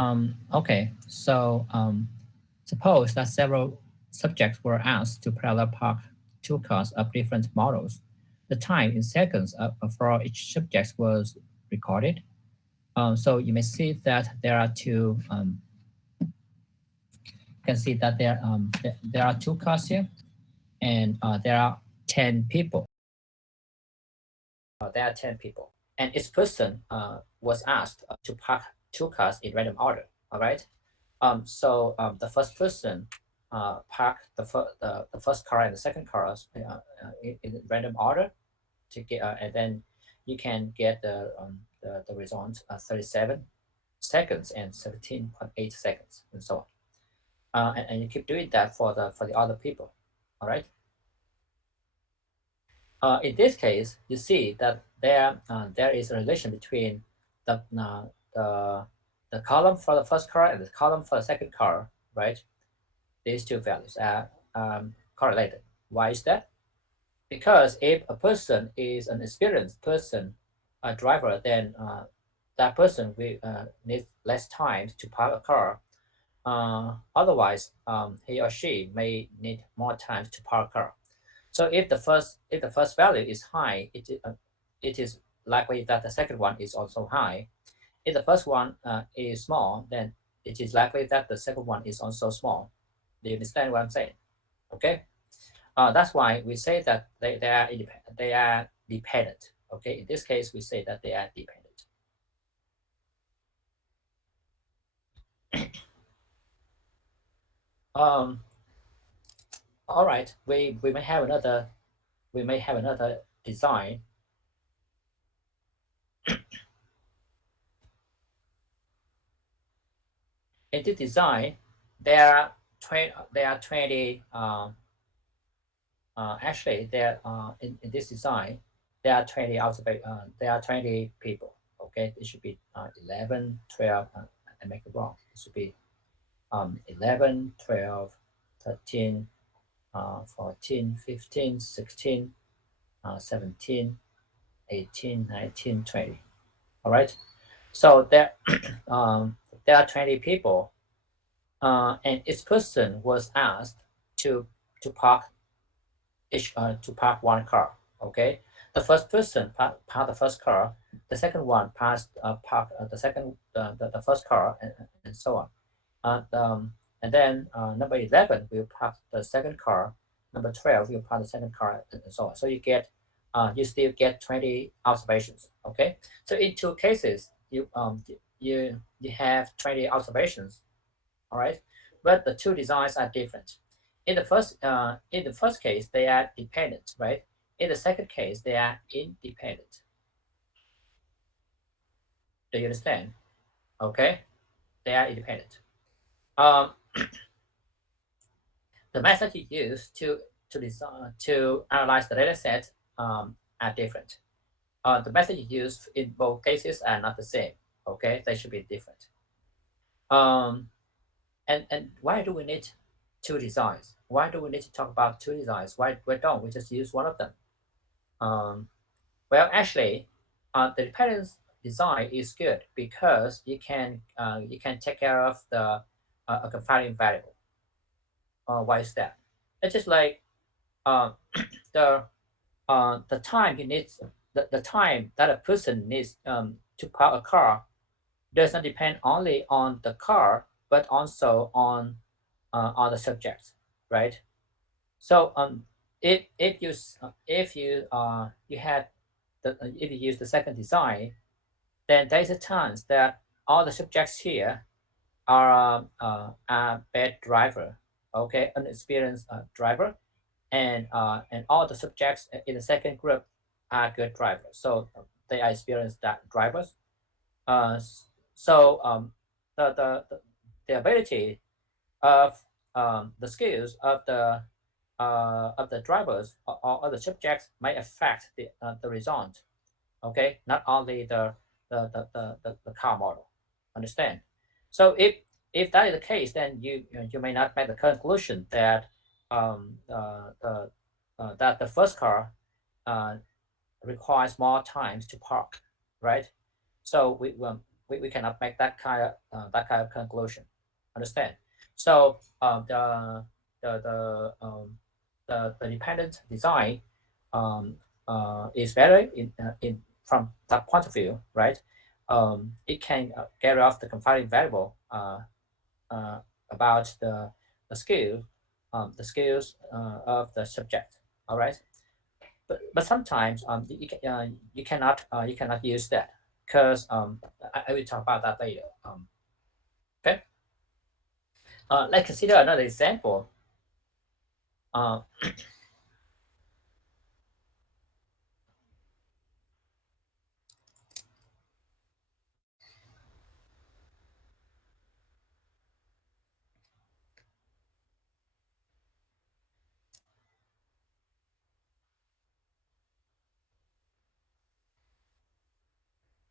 Okay, so suppose that several subjects were asked to parallel park two cars of different models. The time in seconds for each subject was recorded. So you may see that there are two. You can see that there are two cars here, and there are 10 people. There are 10 people, and each person was asked to park two cars in random order. All right. The first person park the first car and the second car in random order to get, and then you can get the result 37 seconds and 17.8 seconds and so on. And you keep doing that for the other people. All right. In this case, you see that there is a relation between the uh, the the column for the first car and the column for the second car, right? These two values are correlated. Why is that? Because if a person is an experienced person, a driver, then that person will need less time to park a car. Otherwise, he or she may need more time to park a car. So if the first value is high, it is likely that the second one is also high. If the first one is small, then it is likely that the second one is also small. Do you understand what I'm saying? Okay. That's why we say that they are dependent. Okay. In this case, we say that they are dependent. Um, all right. We may have another design. In this design, there are 20. Actually, in this design, there are 20 people. Okay, it should be 11, 12. I make it wrong. It should be 11, 12, 13, 14, 15, 16, 17, 18, 19, 20. All right. So there are 20 people, and each person was asked to to park to park one car. Okay, the first person park the first car, the second one park the first car, and so on. And then number 11 will park the second car. Number 12 will park the second car, and so on. So you still get 20 observations. Okay, so in two cases you have 20 observations. All right, but the two designs are different. In the first case, they are dependent, right? In the second case, they are independent. Do you understand? Okay, they are independent. Um, the method you use to analyze the data set are different. The method you use in both cases are not the same. Okay, they should be different. Um, and why do we need two designs? Why do we need to talk about two designs? Why don't we just use one of them? Um, well, actually, the dependence design is good because you can take care of the a confounding variable. Why is that? It's just like uh, the the time he needs the time that a person needs to park a car doesn't depend only on the car but also on the subject, right? So if you had if you use the second design, then there is a chance that all the subjects here are bad driver, okay, inexperienced driver, and all the subjects in the second group are good drivers. So they are experienced drivers. Uh, so the ability of the skills of the drivers or other subjects may affect the result. Okay, not only the car model. Understand? So if that is the case, then you may not make the conclusion that that the first car uh, requires more times to park, right? So we cannot make that kind of conclusion. Understand? So the dependent design is better in from that point of view, right? It can get rid of the confounding variable about the skill, the skills of the subject. All right, but sometimes you cannot use that because I will talk about that later. Okay, let's consider another example. Uh,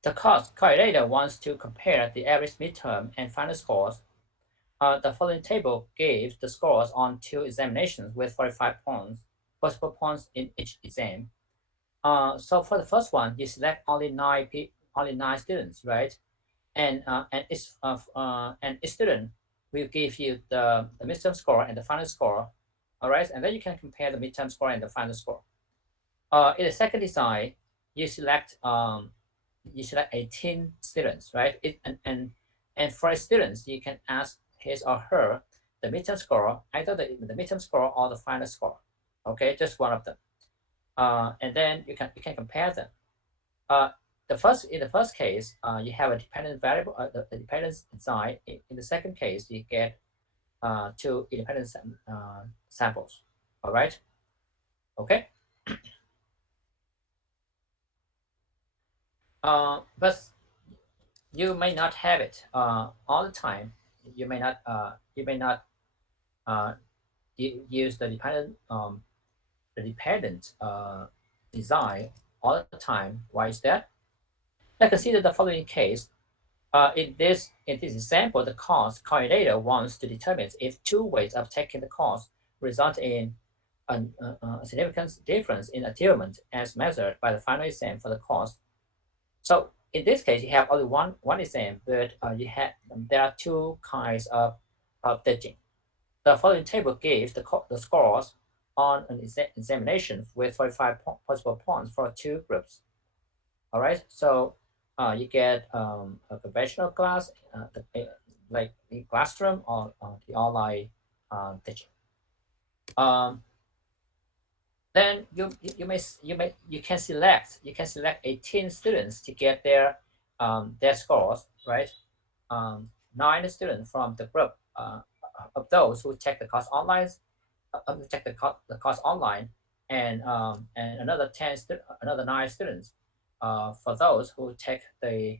the course coordinator wants to compare the average midterm and final scores. The following table gives the scores on 2 examinations with 45 points, possible points in each exam. So for the first one, you select only 9 students, right? And each student will give you the midterm score and the final score, all right? And then you can compare the midterm score and the final score. In the second design, you select 18 students, right? And for students, you can ask his or her the midterm score, either the midterm score or the final score. Okay, just one of them. And then you can compare them. Uh, in the first case, you have a dependent variable, the dependence design. In the second case, you get 2 independent samples. All right. Okay. But you may not have it all the time. You may not. Uh, use the dependent design all the time. Why is that? Let's consider the following case. In this example, the course coordinator wants to determine if 2 ways of taking the course result in a significant difference in achievement as measured by the final exam for the course. So in this case, you have only one exam, but there are 2 kinds of teaching. The following table gives the scores on an examination with 45 possible points for 2 groups. All right, so you get a conventional class, like the classroom or the online teaching. Um, then you can select 18 students to get their scores, right? 9 students from the group of those who take the course online, the course online, and another 9 students for those who take the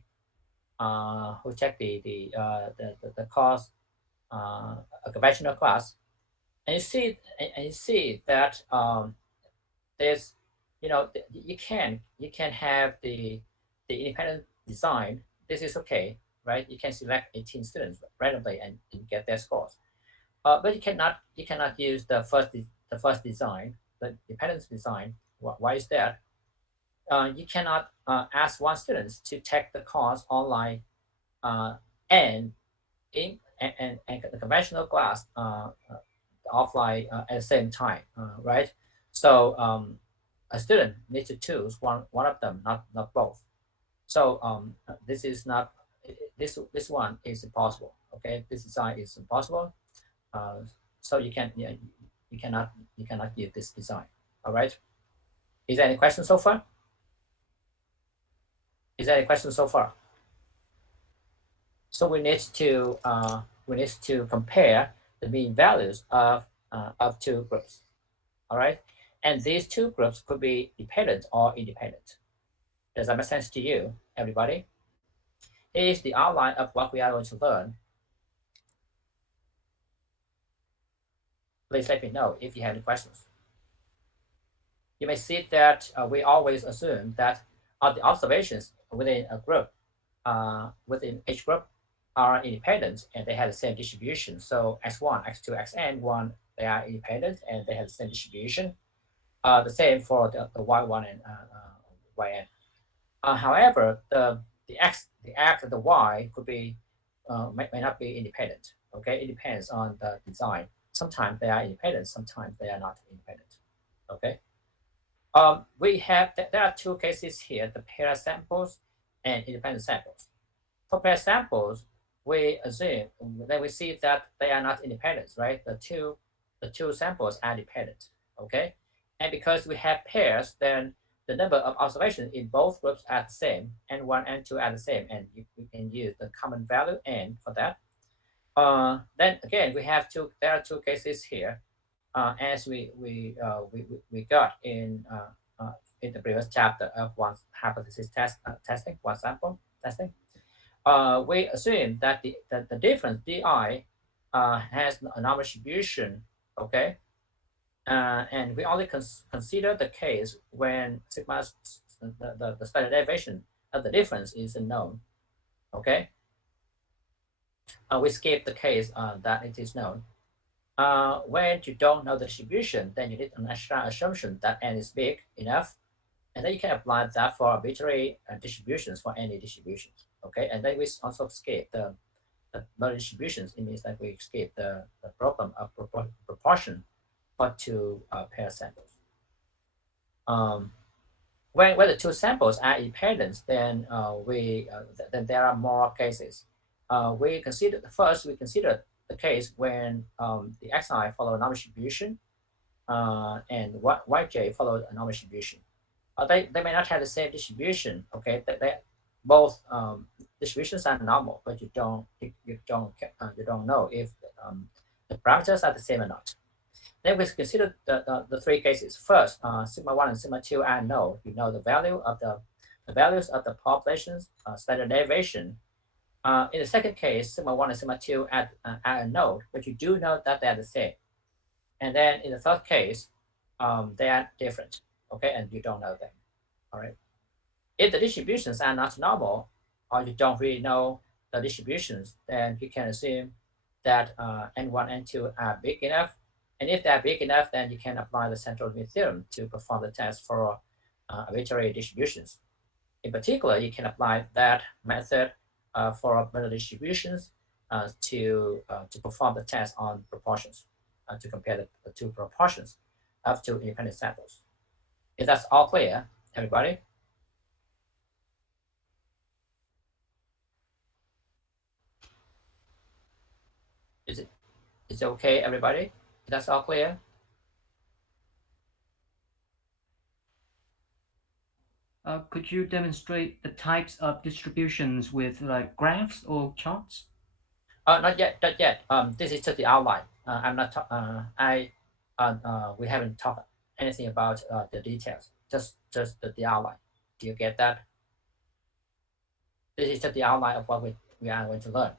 course a conventional class. And you see that there's you can have the independent design. This is okay, right? You can select 18 students randomly and get their scores. But you cannot use the first design, the dependence design. Why is that? You cannot ask one student to take the course online uh, and and the conventional class offline at the same time, right? So a student needs to choose one of them, not both. So this is not this one is impossible. Okay, this design is impossible. Uh, so you cannot use this design. All right. Is there any question so far? Is there any question so far? So we need to compare the mean values of 2 groups. All right, and these 2 groups could be dependent or independent. Does that make sense to you, everybody? Here's the outline of what we are going to learn. Please let me know if you have any questions. You may see that we always assume that all the observations within a group, within each group, are independent and they have the same distribution. So x1, x2, xn1, they are independent and they have the same distribution. The same for the y1 and yn. However, the x, and the y could be may not be independent. Okay, it depends on the design. Sometimes they are independent, sometimes they are not independent. Okay. We have there are two cases here: the pair samples and independent samples. For pair samples, we assume that we see that they are not independent, right? The two samples are dependent. Okay, and because we have pairs, then the number of observations in both groups are the same, n1 and n2 are the same, and you can use the common value n for that. Then again, there are two cases here, as we got in the previous chapter of one hypothesis testing, one sample testing. We assume that the difference di has a normal distribution. Okay, and we only consider the case when sigma the standard deviation of the difference is unknown. Okay, we skip the case that it is known. When you don't know the distribution, then you need an extra assumption that n is big enough, and then you can apply that for arbitrary distributions for any distributions. Okay, and then we also skip the model distributions. It means that we skip the problem of proportion for two pair samples. When the two samples are independent, then then there are more cases. We consider the case when the xi follow a normal distribution and yj follow a normal distribution. They may not have the same distribution. Okay, they both distributions are normal, but you don't know if the parameters are the same or not. Then we consider the three cases. First, sigma 1 and sigma 2 are known. You know the values of the population's standard deviation. In the second case, sigma 1 and sigma 2 are unknown, but you do know that they are the same. And then in the third case, they are different. Okay, and you don't know them. All right. If the distributions are not normal, or you don't really know the distributions, then you can assume that n1, n2 are big enough. And if they are big enough, then you can apply the central limit theorem to perform the test for arbitrary distributions. In particular, you can apply that method for model distributions to perform the test on proportions, to compare the two proportions of two independent samples. If that's all clear, everybody? Is it okay, everybody? That's all clear? Could you demonstrate the types of distributions with like graphs or charts? Not yet, not yet. This is just the outline. I'm not. We haven't talked anything about the details. Just the outline. Do you get that? This is just the outline of what we are going to learn.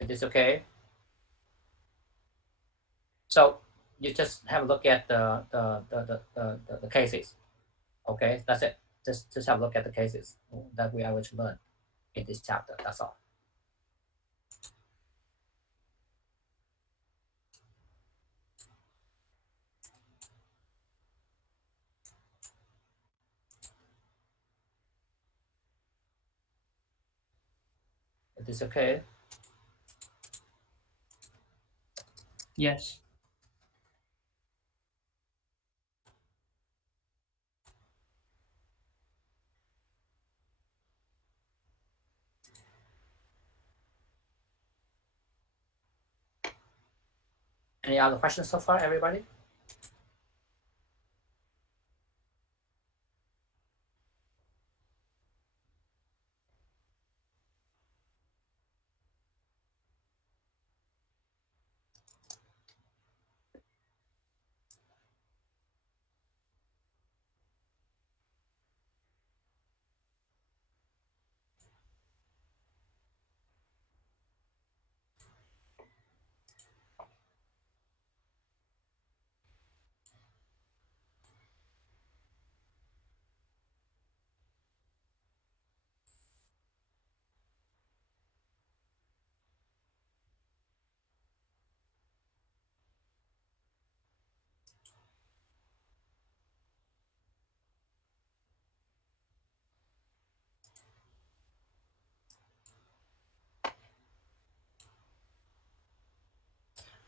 Is this okay? So you just have a look at the cases. Okay, that's it. Just have a look at the cases that we are going to learn in this chapter. That's all. Is this okay? Yes. Any other questions so far, everybody?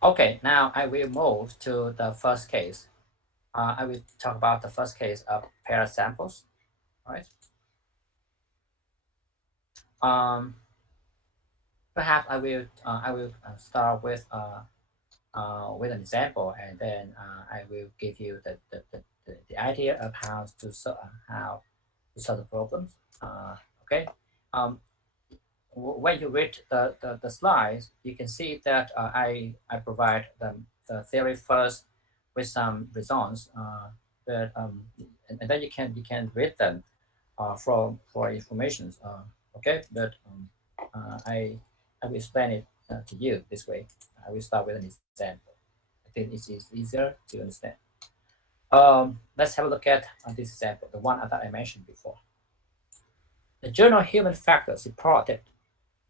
Okay, now I will move to the first case. I will talk about the first case of paired samples. All right. Um, Perhaps I will start with an example, and then I will give you the idea of how to solve the problems. Okay. Um, when you read the slides, you can see that I provide the theory first with some results, that and then you can read them for information. Okay, but I will explain it to you this way. I will start with an example. I think it is easier to understand. Let's have a look at this example, the one that I mentioned before. The journal Human Factors reported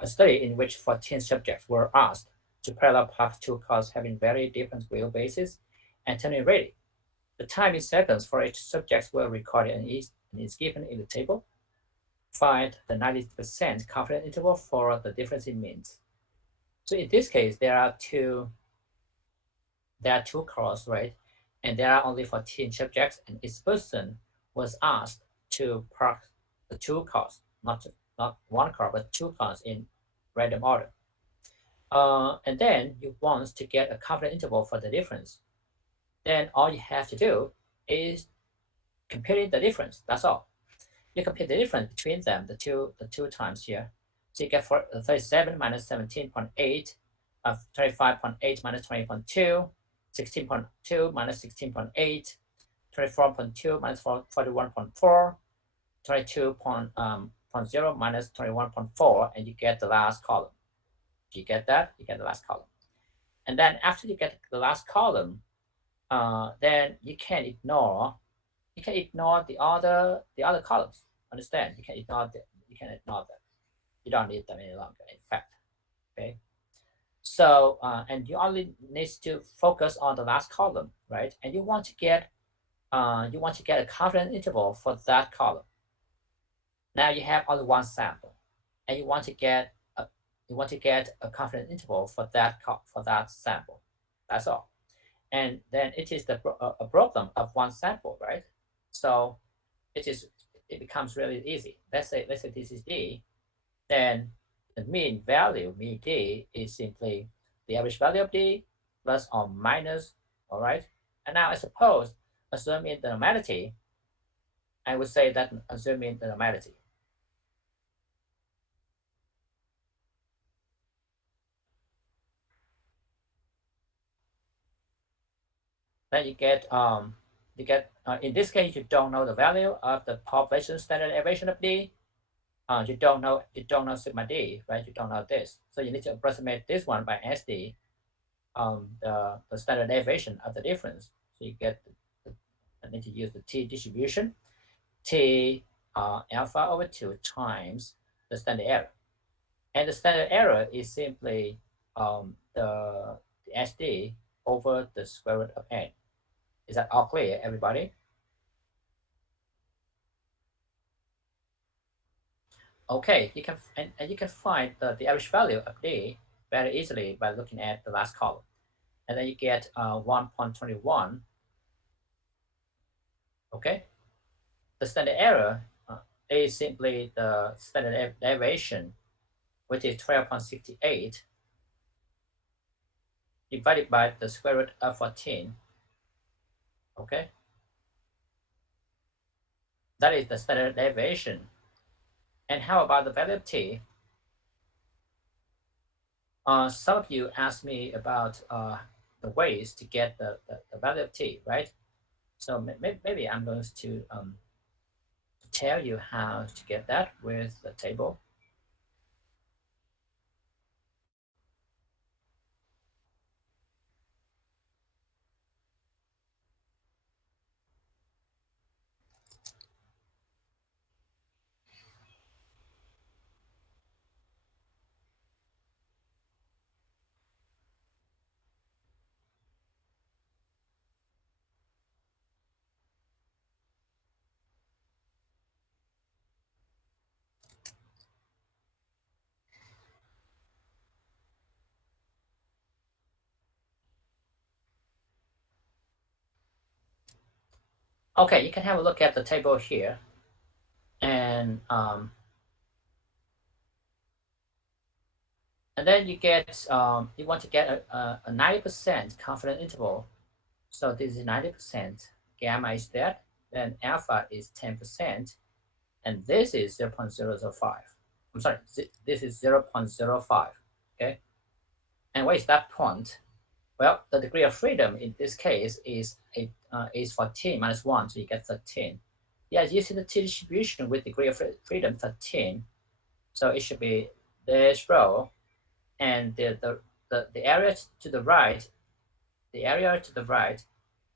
a study in which 14 subjects were asked to parallel park two cars having very different wheelbases and turning radius. The time in seconds for each subject were recorded and is given in the table. Find the 90% confidence interval for the difference in means. So in this case, there are two cars, right? And there are only 14 subjects, and each person was asked to park the two cars, not one car, but two cars in random order. And then you want to get a confidence interval for the difference. Then all you have to do is computing the difference. That's all. You compute the difference between them, the two times here. So you get 37 minus 17.8, 25.8 minus 20.2, 16.2 minus 16.8, 24.2 minus 41.4, 22.0 minus 21.4, and you get the last column. Do you get that? You get the last column. And then after you get the last column, then you can ignore the other columns. Understand? You can ignore them. You don't need them any longer. In fact, okay. So and you only need to focus on the last column, right? And you want to get a confidence interval for that column. Now you have only one sample, and you want to get a confidence interval for that sample. That's all. And then it is a problem of one sample, right? So it becomes really easy. Let's say this is D, then the mean value mu D is simply the average value of D plus or minus, all right? And now I suppose, assuming the normality, I would say that assuming the normality. Then you get in this case you don't know the value of the population standard deviation of D. You don't know sigma D, right? You don't know this, so you need to approximate this one by SD, the standard deviation of the difference. So you get I need to use the T distribution, T alpha over 2 times the standard error, and the standard error is simply the SD over the square root of n. Is that all clear, everybody? Okay, you can find the average value of D very easily by looking at the last column, and then you get 1.21. Okay, the standard error is simply the standard deviation, which is 12.68 divided by the square root of 14. Okay, that is the standard deviation. And how about the value of T? Some of you asked me about the ways to get the value of T, right? So maybe I'm going to tell you how to get that with the table. Okay, you can have a look at the table here, and then you get you want to get a 90% confidence interval. So this is 90%. Gamma is that. Then alpha is 10%, and this is 0.005. I'm sorry, this is 0.05. Okay, and what is that point? Well, the degree of freedom in this case is 14 minus 1, so you get 13. Yeah, you see the t distribution with degree of freedom 13, so it should be this row, and the area to the right,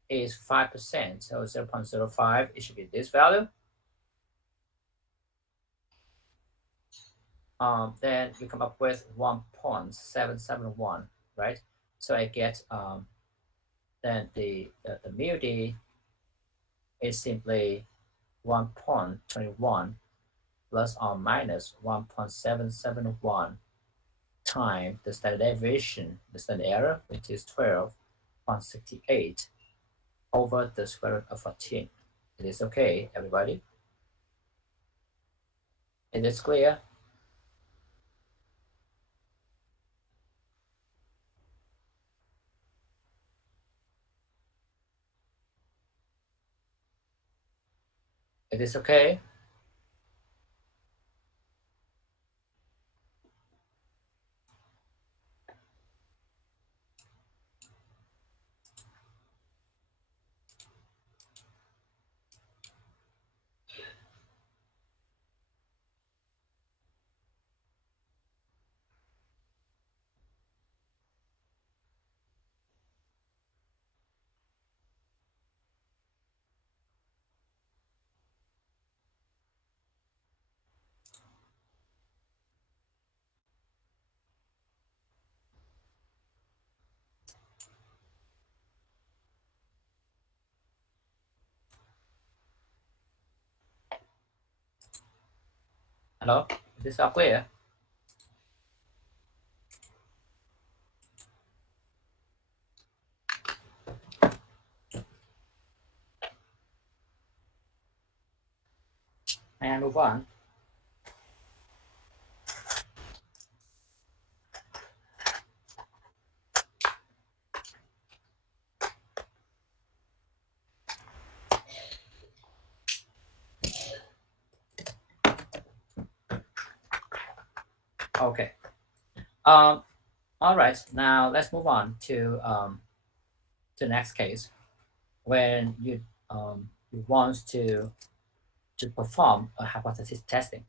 is 5%, so 0.05, it should be this value. Then you come up with 1.771, right? So I get then the mu d is simply 1.21 plus or minus 1.771 times the standard deviation, the standard error, which is 12.68 over the square root of 14. It is okay, everybody? It is clear? It is okay? Hello? Is this all clear? May I move on? Okay. All right. Now let's move on to the next case when you want to perform a hypothesis testing.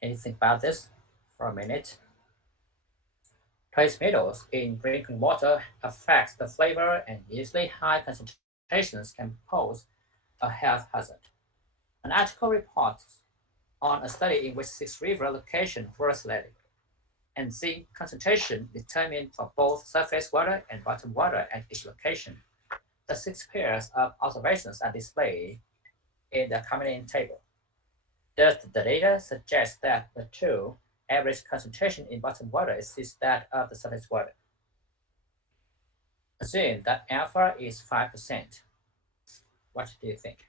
Can you think about this for a minute? Trace metals in drinking water affects the flavor, and usually high concentrations can pose a health hazard. An article reports on a study in which 6 river locations were selected, and zinc concentration determined for both surface water and bottom water at each location. The 6 pairs of observations are displayed in the accompanying table. Does the data suggest that the true average concentration in bottom water exceeds that of the surface water? Assume that alpha is 5%. What do you think?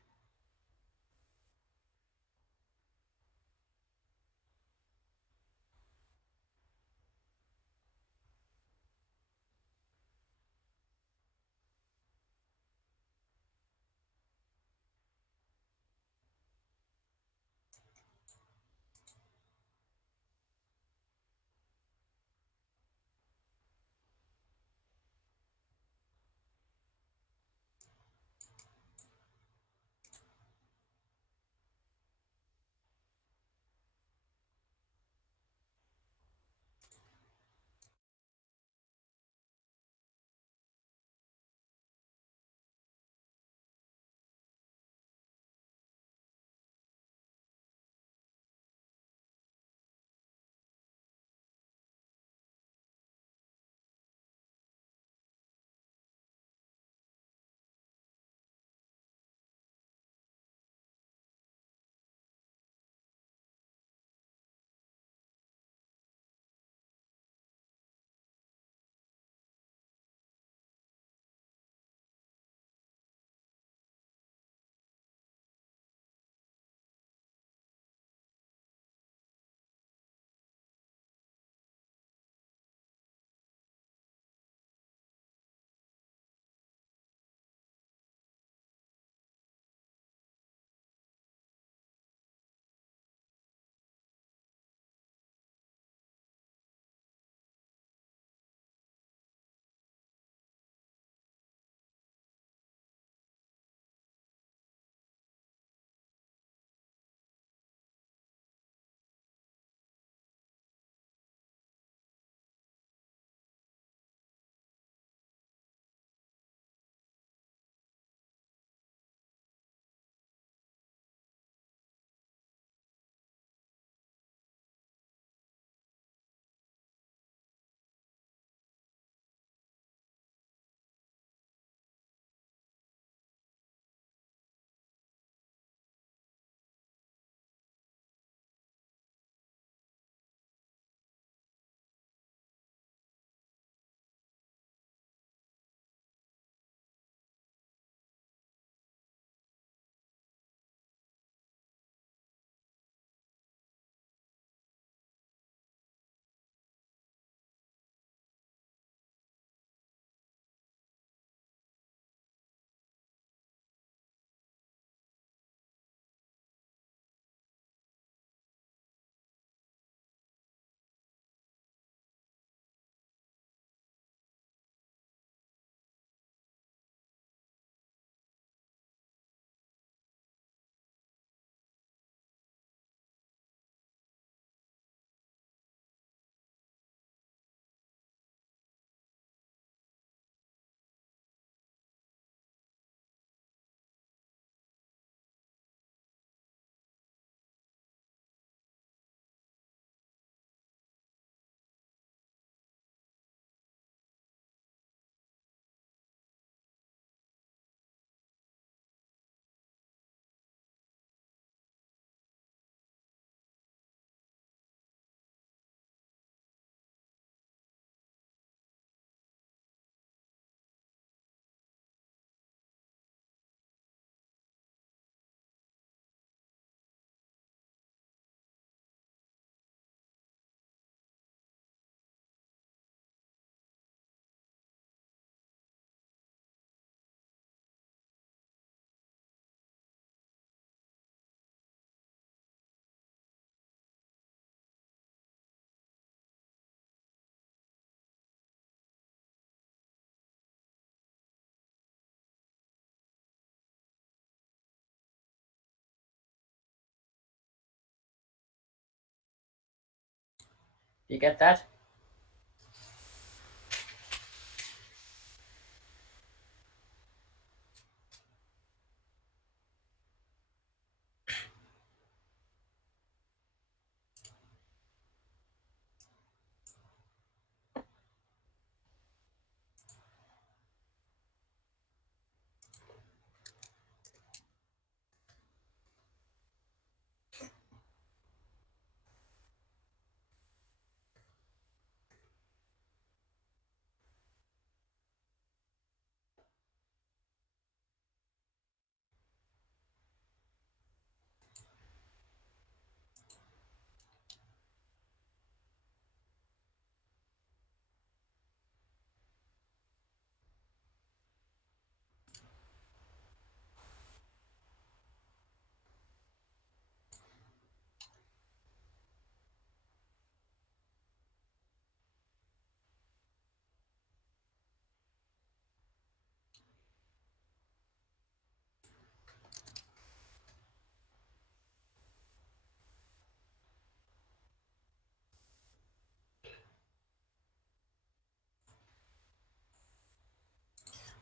You get that?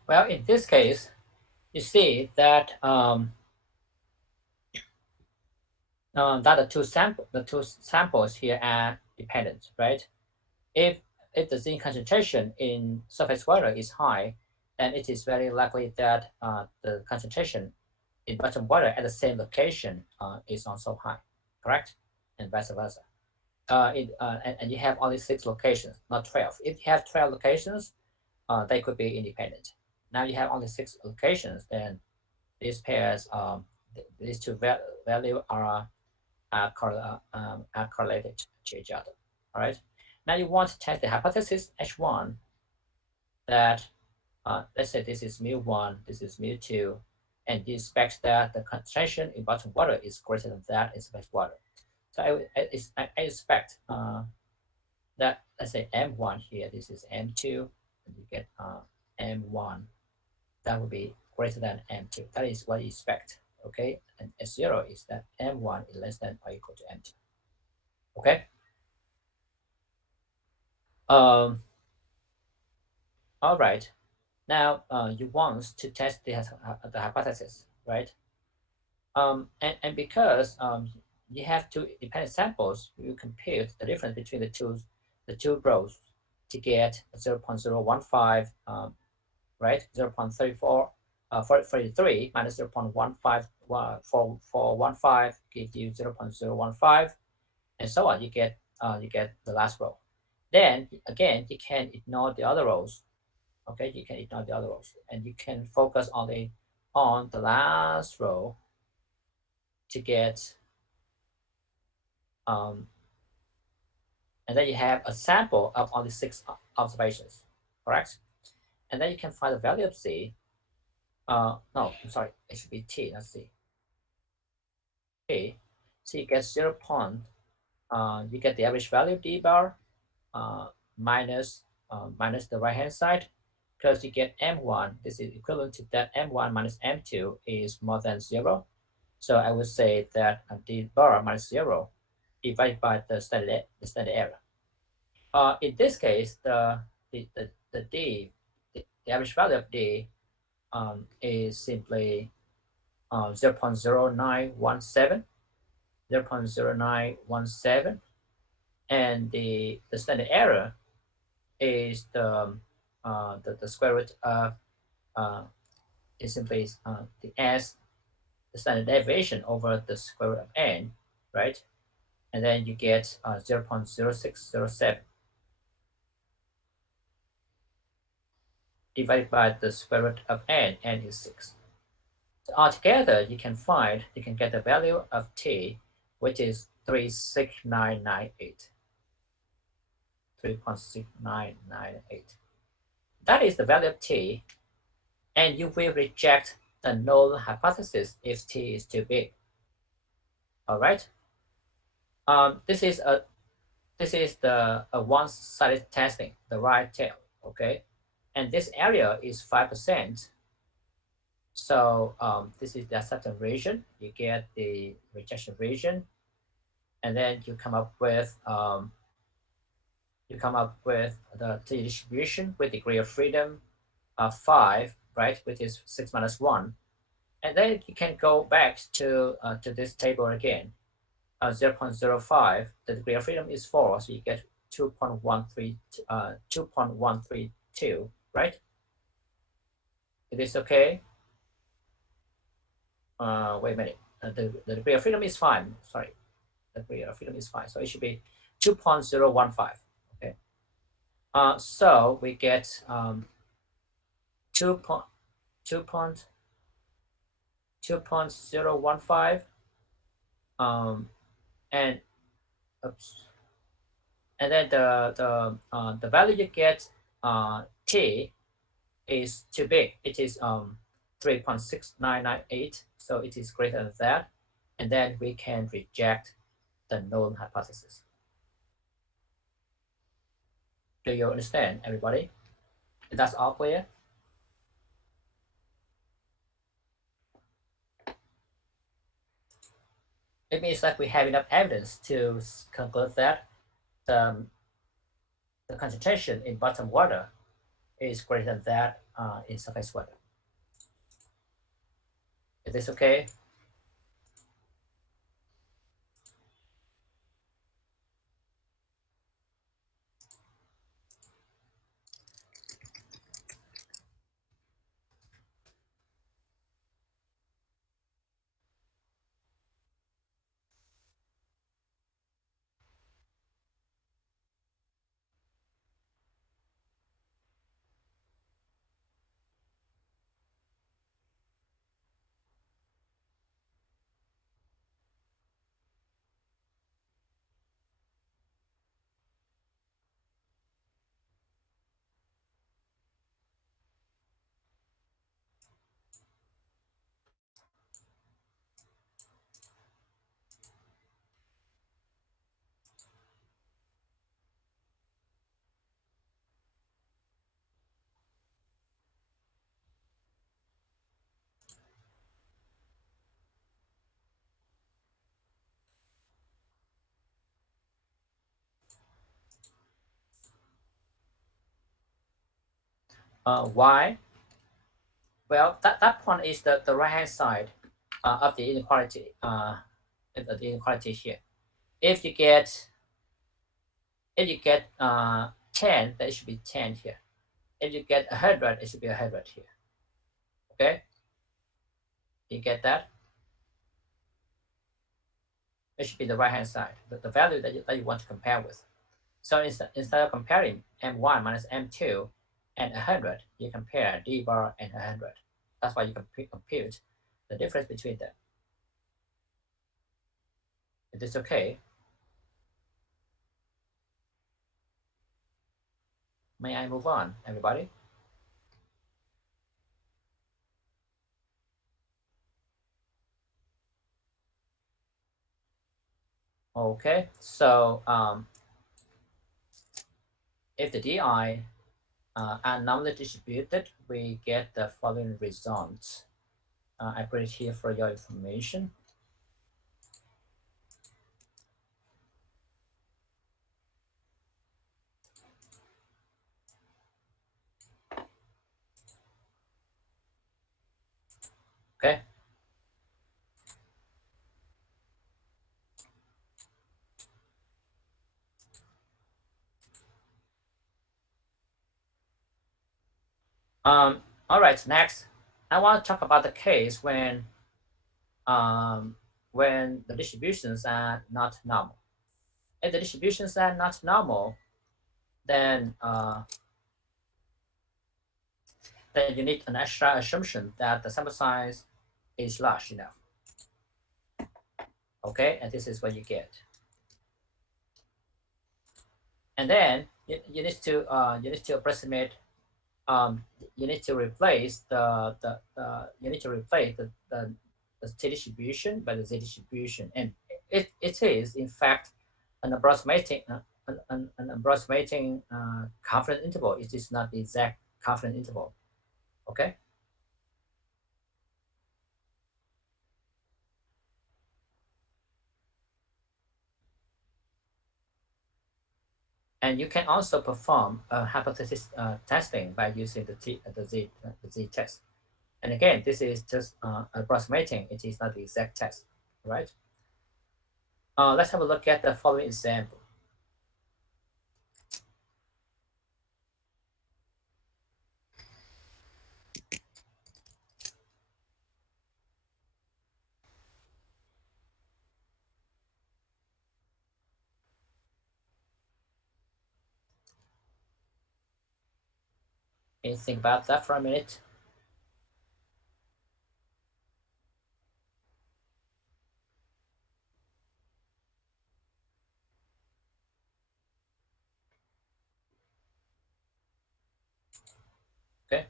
Well, in this case, you see that that the two samples here are dependent, right? If the zinc concentration in surface water is high, then it is very likely that the concentration in bottom water at the same location is also high, correct? And vice versa. And you have only 6 locations, not 12. If you have 12 locations, they could be independent. Now you have only 6 locations, then these pairs, these two value are correlated to each other. All right. Now you want to test the hypothesis H1 that let's say this is mu1, this is mu2, and you expect that the concentration in bottom water is greater than that in surface water. So I expect that, let's say M1 here, this is M2, and you get M1, that would be greater than M2. That is what you expect, okay? And S0 is that M1 is less than or equal to M2, okay? All right. Now you want to test the hypothesis, right? And because you have two independent samples, you compute the difference between the two rows to get 0.015, right? 0.34, 43 minus 0.15415 gives you 0.015, and so on. You get the last row. Then again, you can ignore the other rows. Okay, you can ignore the other rows, and you can focus only on the last row to get and then you have a sample of only 6 observations, correct? And then you can find the value of C. No, I'm sorry, it should be T, not C. T. So you get 0. You get the average value of D bar minus the right hand side, because you get M1. This is equivalent to that M1 minus M2 is more than 0. So I would say that D bar minus 0 divided by the standard error. In this case, the D, the average value of D is simply 0.0917, 0.0917, and the standard error is the square root of is simply the S, the standard deviation over the square root of n, right? And then you get 0.0607 divided by the square root of n is 6. So altogether, you can get the value of t, which is 36998. 3.6998. That is the value of t, and you will reject the null hypothesis if t is too big. All right. This is the one-sided testing, the right tail. Okay, and this area is 5%. So this is the acceptance region. You get the rejection region, and then you come up with you come up with the t distribution with degree of freedom 5, right, which is 6 minus 1. And then you can go back to this table again. 0.05, the degree of freedom is 4, so you get 2.132, right? It is okay. Wait a minute. The degree of freedom is fine. Sorry, the degree of freedom is fine. So it should be 2.015. Okay. So we get 2.015. And oops, and then the value you get t is too big. It is 3.6998, so it is greater than that, and then we can reject the null hypothesis. Do you understand, everybody? That's all clear? It means that we have enough evidence to conclude that the concentration in bottom water is greater than that in surface water. Is this okay? Why? Well, that point is the right hand side of the inequality. The inequality here. If you get 10, then it should be 10 here. If you get 100, it should be 100 here. Okay, you get that? It should be the right hand side, the value that you want to compare with. So instead of comparing m1 minus m2 and 100, you compare d bar and 100. That's why you compute the difference between them. It is okay. May I move on, everybody? Okay, so if the di are normally distributed, we get the following results. I put it here for your information. Okay. All right, next, I want to talk about the case when the distributions are not normal. If the distributions are not normal, then then you need an extra assumption that the sample size is large enough. Okay, and this is what you get. And then you need to approximate. You need to replace the t distribution by the z distribution, and it is in fact an approximating confidence interval. It is not the exact confidence interval. Okay. And you can also perform hypothesis testing by using the Z test. And again, this is just approximating. It is not the exact test, right? Let's have a look at the following example. Can you think about that for a minute? Okay.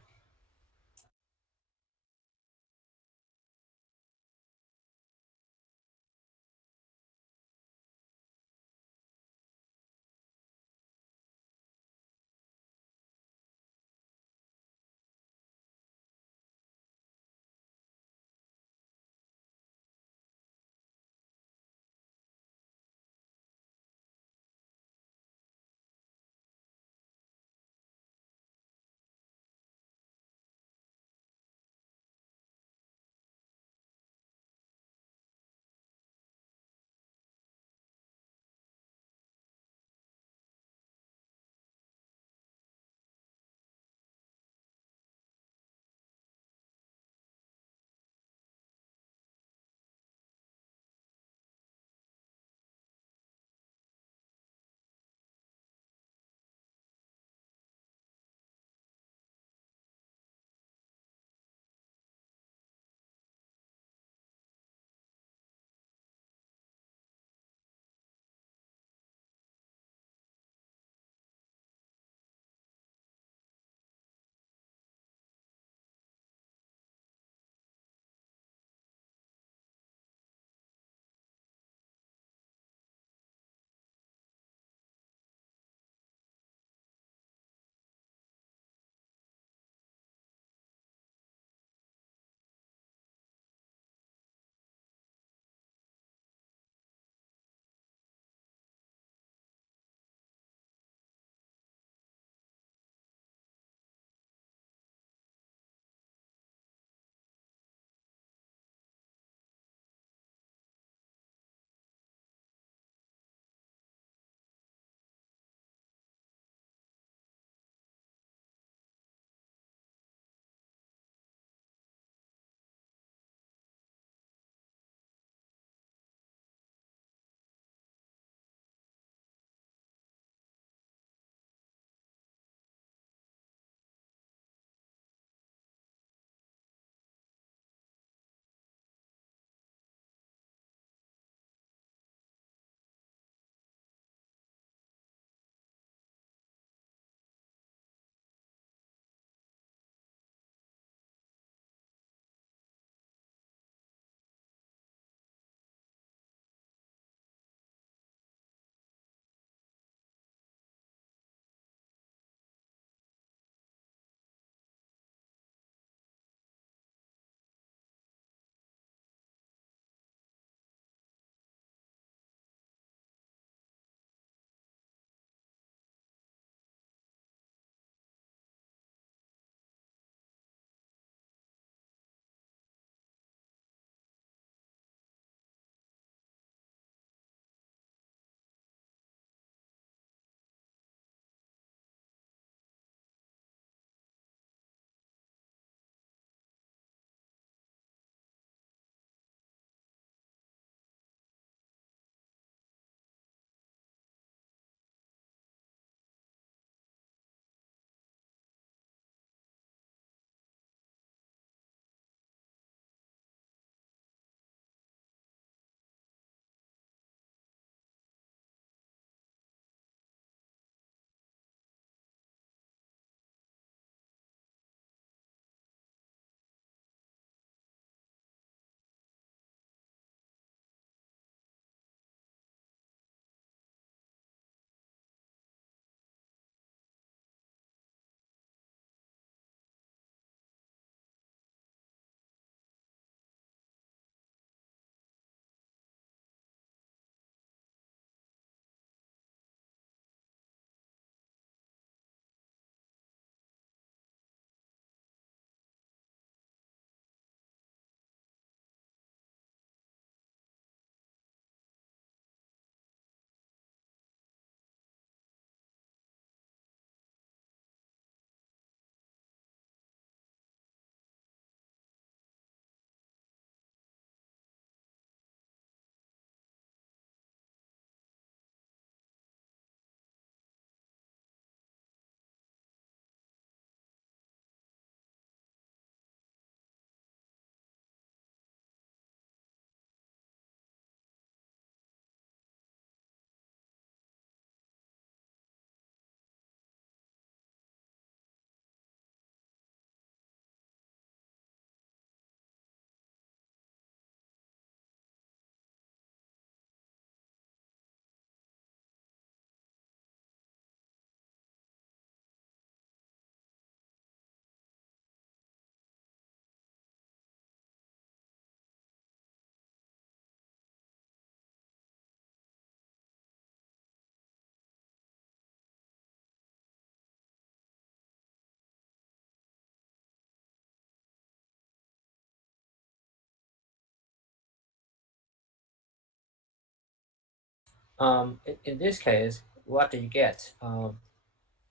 In this case, what do you get?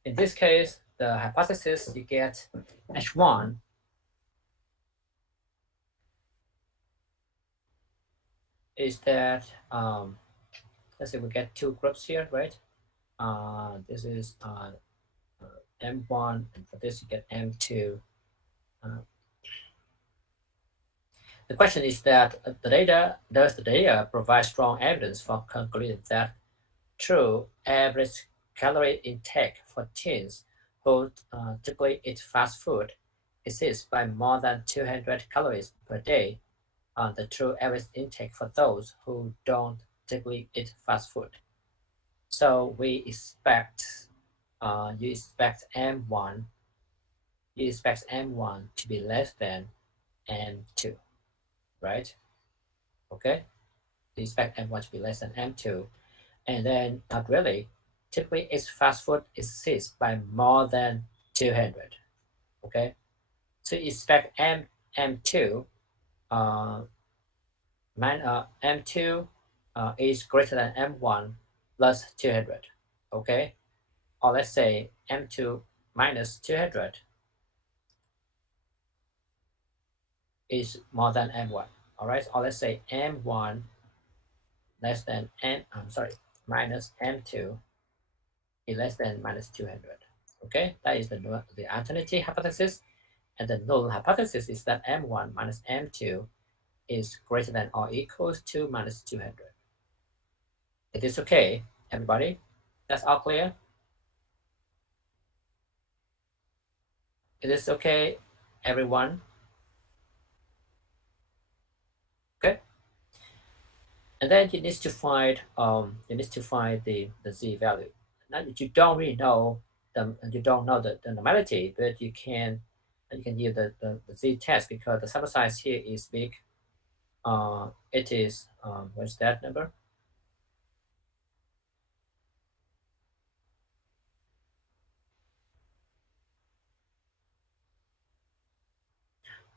In this case, the hypothesis you get H1 is that let's say we get two groups here, right? This is M1, and for this you get M2. Uh, the question is that does the data provide strong evidence for concluding that true average calorie intake for teens who typically eat fast food exceeds by more than 200 calories per day on the true average intake for those who don't typically eat fast food. So we expect you expect M1 to be less than M2, right? Okay, you expect M1 to be less than M2, and then not really. Typically, its fast food exceeds by more than 200. Okay, so you expect M2 uh, M2 is greater than M1 plus 200. Okay, or let's say M2 minus 200 is more than M1. All right, or let's say M1 less than I'm sorry, minus M2 is less than minus 200. Okay, that is the alternative hypothesis. And the null hypothesis is that M1 minus M2 is greater than or equals to minus 200. It is okay, everybody? That's all clear? It is okay, everyone? Okay. And then you need to find the z value. Now you don't really know the normality, but you can use the z test because the sample size here is big. It is what's that number?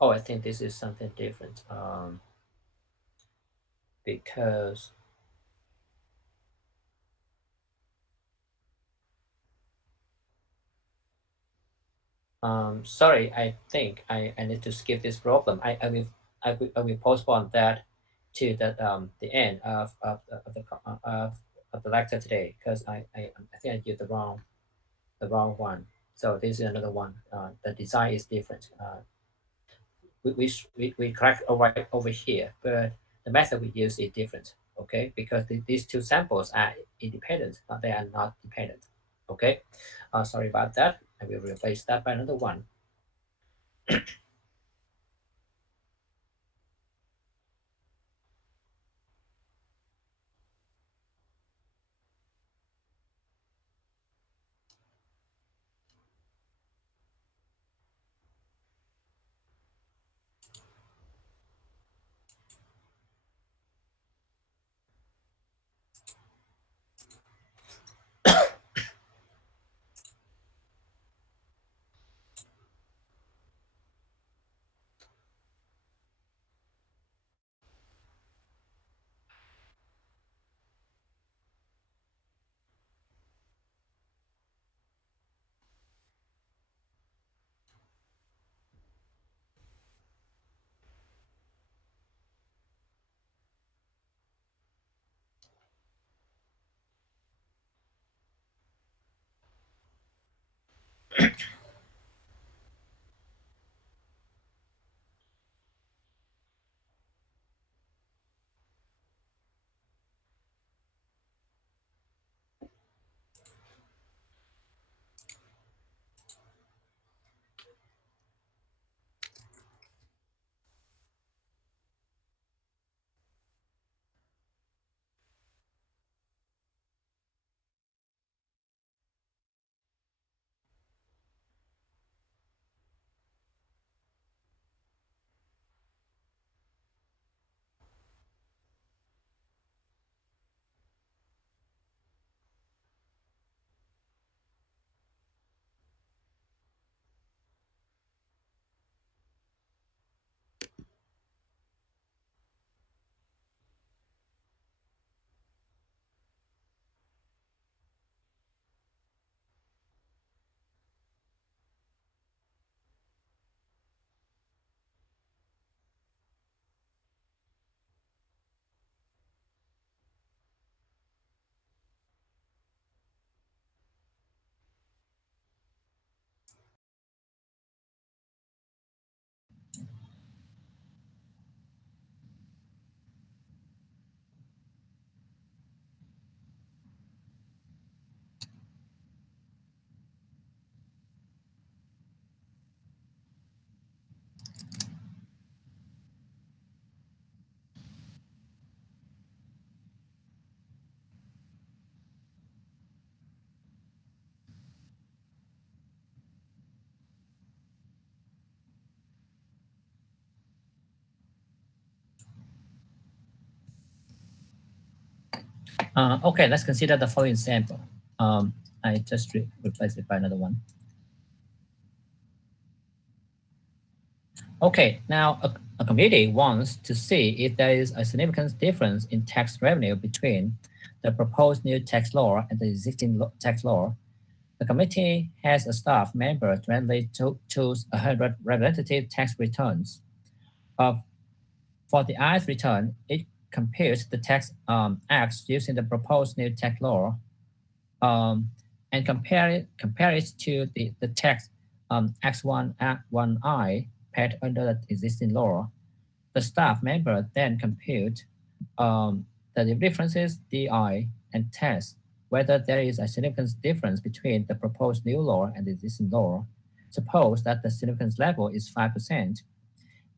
Oh, I think this is something different. Because sorry, I think I need to skip this problem. I will postpone that to the end of the lecture today because I think I did the wrong one. So this is another one. The design is different. We correct right over here, but the method we use is different. Okay, because these two samples are independent, but they are not dependent. Okay, sorry about that. I will replace that by another one. Okay, let's consider the following example. I just replace it by another one. Okay, now a committee wants to see if there is a significant difference in tax revenue between the proposed new tax law and the existing tax law. The committee has a staff member randomly choose 100 representative tax returns. For the ith return, it computes the tax acts using the proposed new tax law um, and compare it to the tax X1 1I paid under the existing law. The staff member then compute the differences DI and test whether there is a significant difference between the proposed new law and the existing law. Suppose that the significance level is 5%,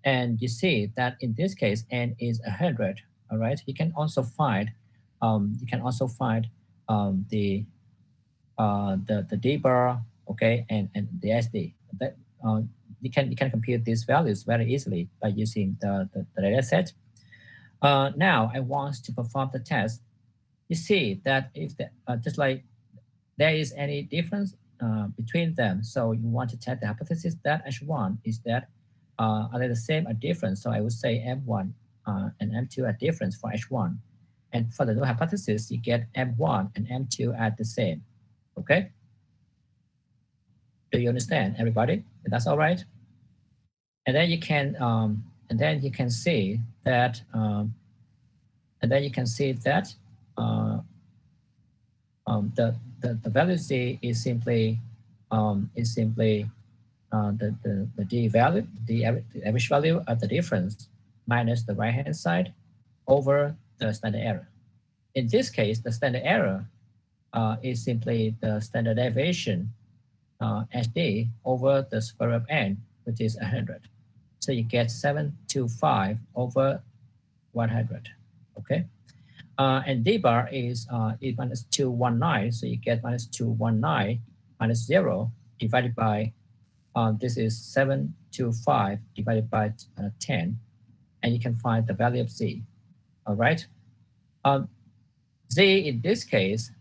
and you see that in this case n is 100. All right, you can also find the the D bar, okay, and the SD. That you can compute these values very easily by using the data set. Now I want to perform the test. You see that if just like there is any difference between them, so you want to test the hypothesis that H1 is that are they the same or different? So I would say M1 and M2 are different for H1, and for the null hypothesis, you get M1 and M2 are the same. Okay. Do you understand, everybody? That's all right. And then you can see that uh, the value C is simply the D value, the average value of the difference minus the right hand side over the standard error. In this case, the standard error is simply the standard deviation HD over the square root of n, which is 100. So you get 725 over 100. Okay. And D bar is minus 219. So you get minus 219 minus 0 divided by, this is 725 divided by 10. And you can find the value of Z. All right. Z in this case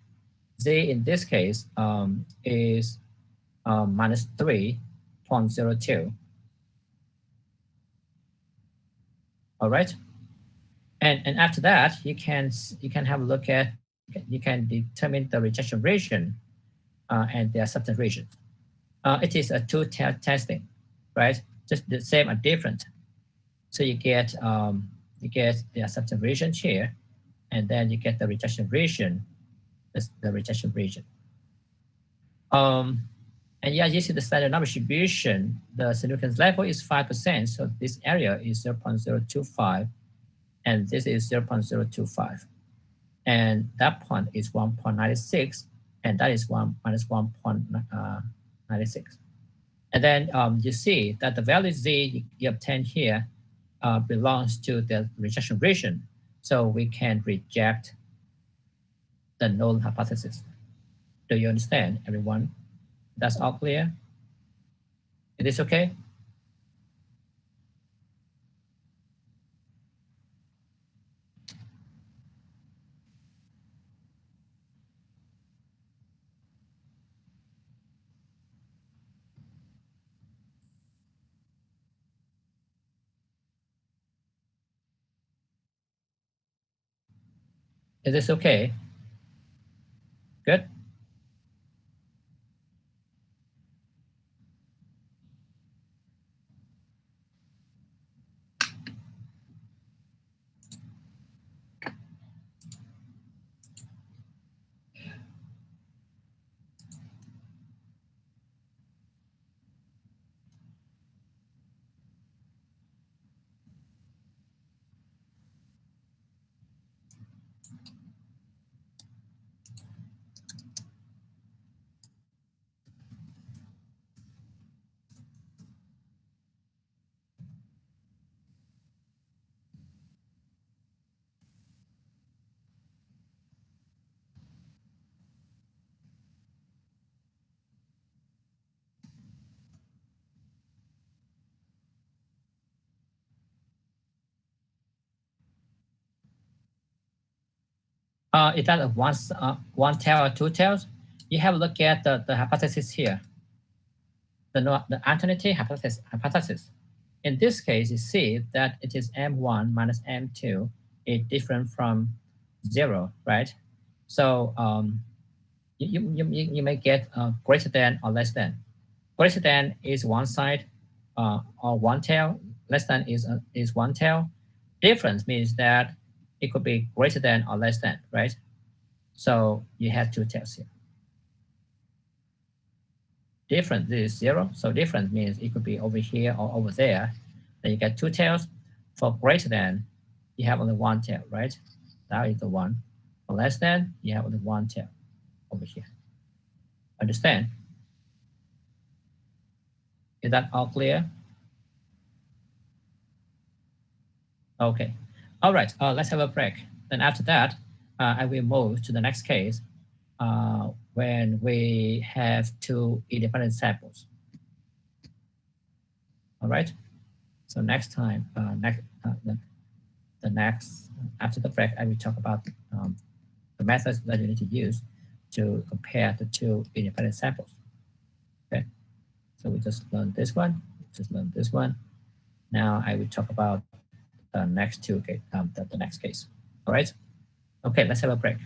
is minus 3.02. All right. And after that, you can have a look at, you can determine the rejection region and the acceptance region. It is a testing, right? Just the same or different. So you get the acceptance region here, and then you get the rejection region, the rejection region. And yeah, using the standard number distribution, the significance level is 5%. So this area is 0.025, and this is 0.025. And that point is 1.96, and that is 1.96. And then you see that the value Z you obtain here belongs to the rejection region. So we can reject the null hypothesis. Do you understand, everyone? That's all clear? Is this okay? Is this okay? Good. Is that a one tail or two tails? You have a look at the hypothesis here, the alternative hypothesis. In this case, you see that it is M1 minus M2 is different from 0, right? So you may get greater than or less than. Greater than is one side or one tail, less than is one tail. Difference means that it could be greater than or less than, right? So you have two tails here. Difference is 0, so difference means it could be over here or over there. Then you get two tails. For greater than, you have only one tail, right? That is the one. For less than, you have only one tail over here. Understand? Is that all clear? Okay. All right, let's have a break. Then after that, I will move to the next case when we have two independent samples. All right. So next time, the next after the break, I will talk about the methods that you need to use to compare the two independent samples. Okay. So we just learned this one. Just learned this one. Now I will talk about the next two, the next case. All right. Okay. Let's have a break.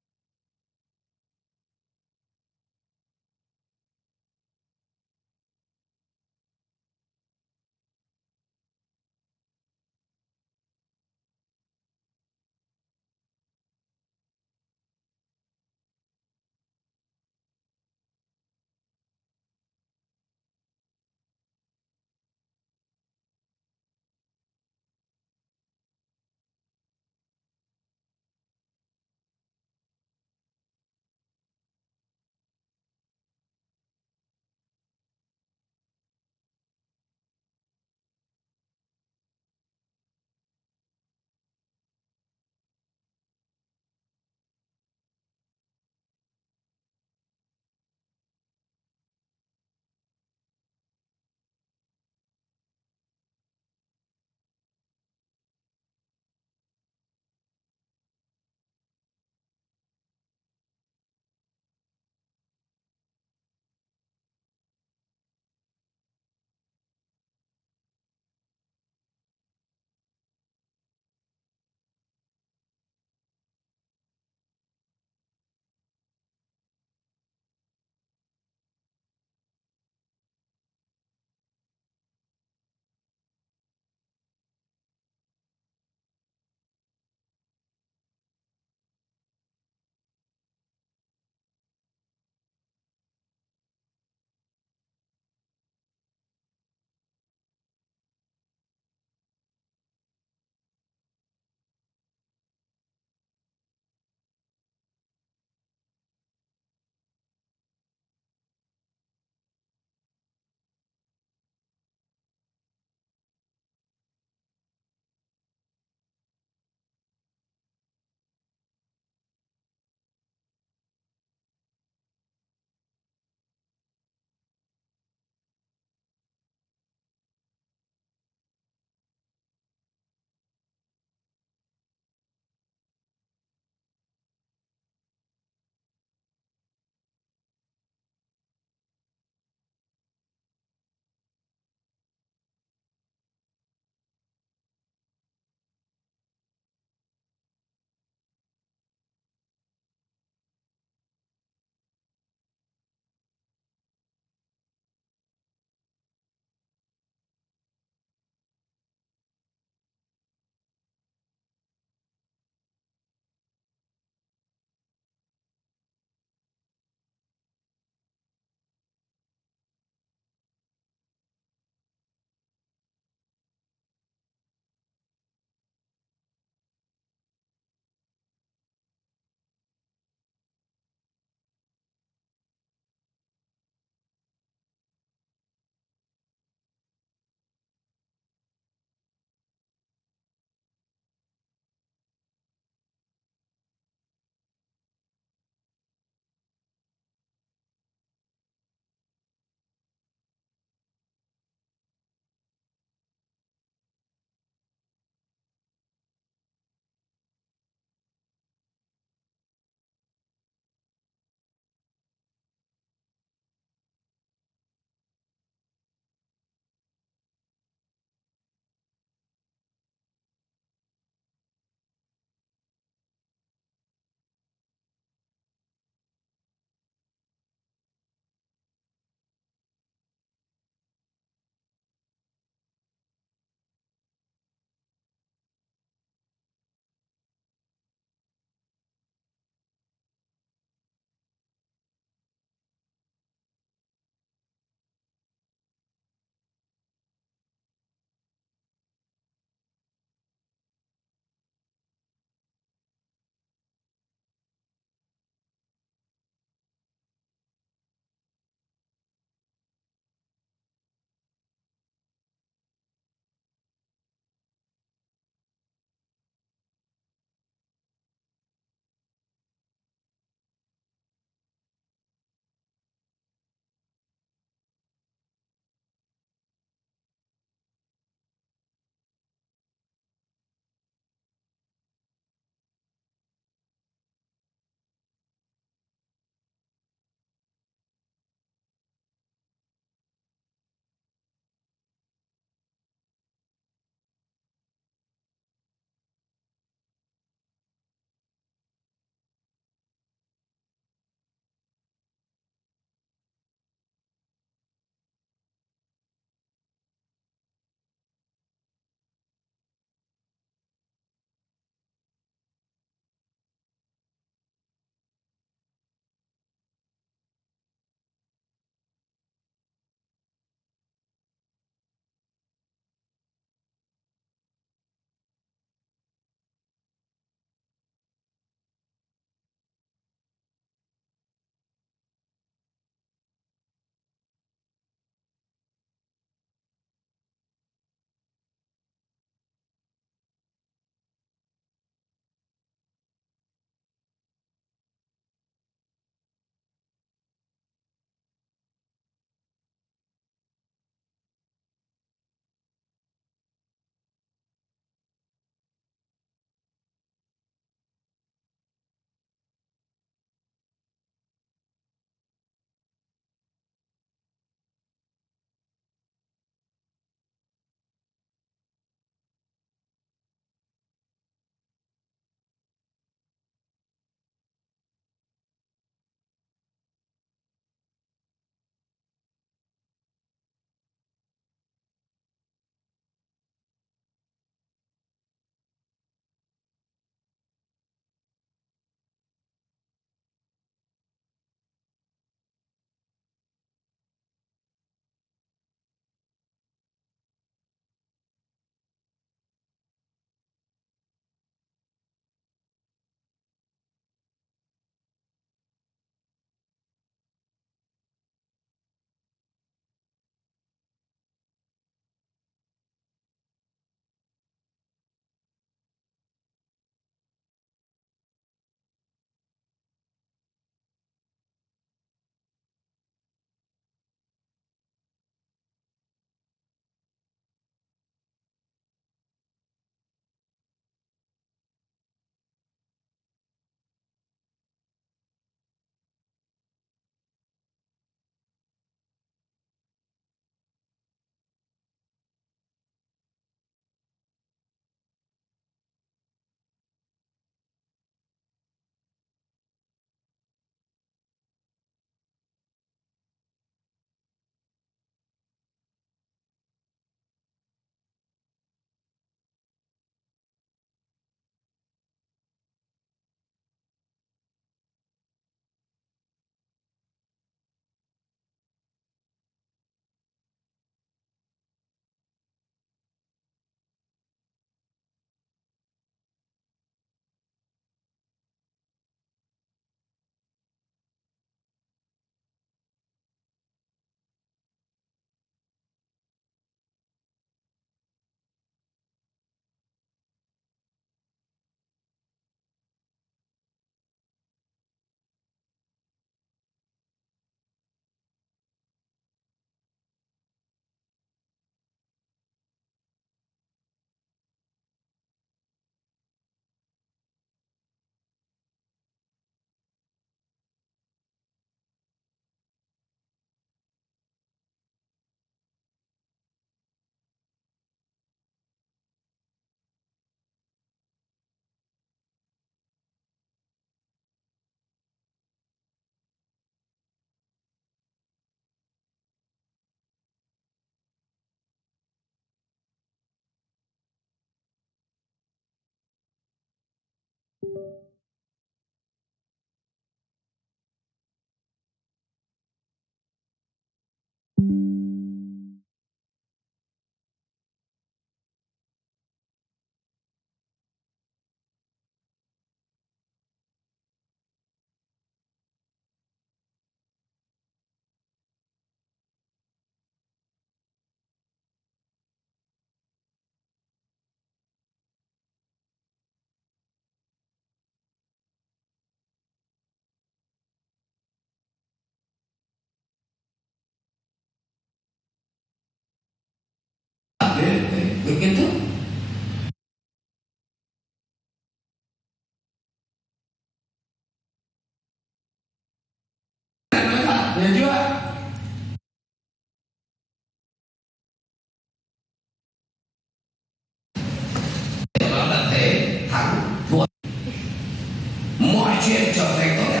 chuyện trở thành tốt.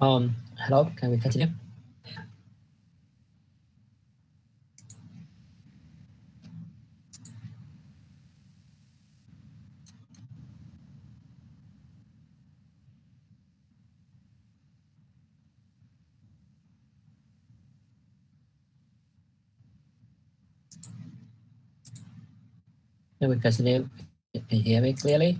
Hello, can we continue? Can we continue? Can you hear me clearly?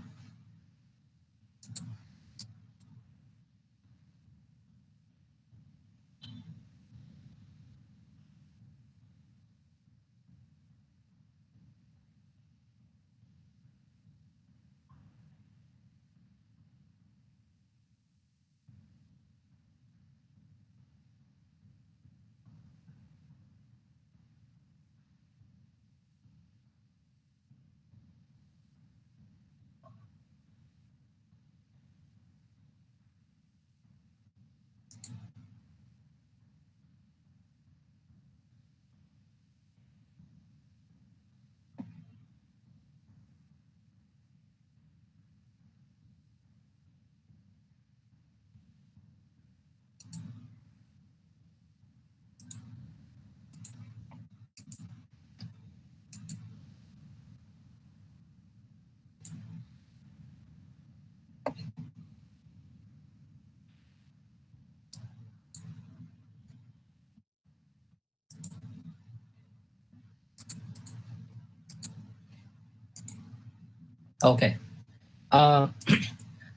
Okay.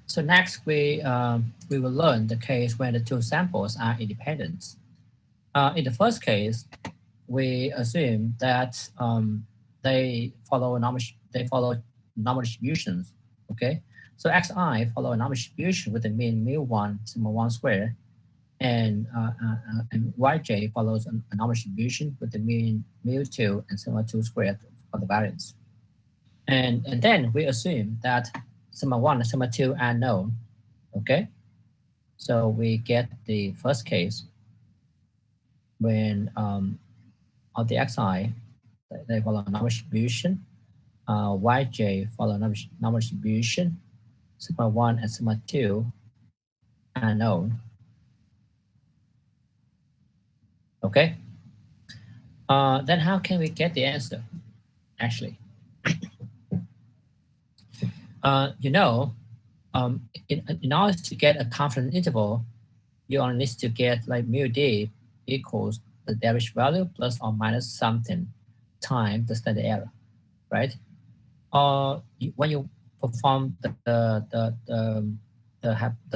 So next we will learn the case when the two samples are independent. In the first case, we assume that they follow normal distributions. Okay. So xi follow a normal distribution with the mean mu1 sigma 1 square, and yj follows a normal distribution with the mean mu2 and sigma 2 squared for the variance. And then we assume that sigma 1 and sigma 2 are known. Okay, so we get the first case when on the xi they follow a normal distribution Yj follow normal distribution, sigma 1 and sigma 2 are known. Okay. Then how can we get the answer? Actually, you know, in order to get a confidence interval, you only need to get like mu d equals the average value plus or minus something times the standard error, right? When you perform the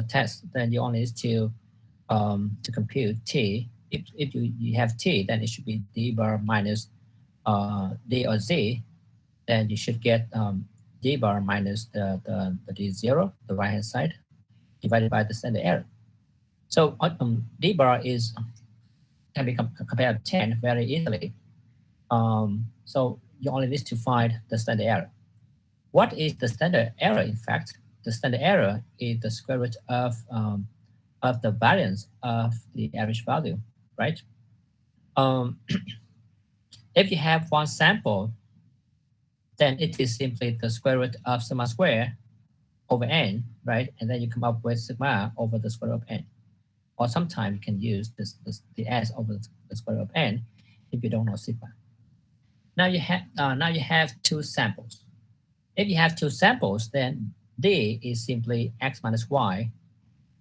test, then you only need to compute t. If you have t, then it should be d bar minus d or z. Then you should get d bar minus the d0, the right hand side, divided by the standard error. So d bar is can be compared to 10 very easily. So you only need to find the standard error. What is the standard error? In fact, the standard error is the square root of the variance of the average value, right? Um, if you have one sample, then it is simply the square root of sigma square over n, right? And then you come up with sigma over the square root of n. Or sometimes you can use the s over the square root of n if you don't know sigma. Now you have two samples. If you have two samples, then d is simply x minus y,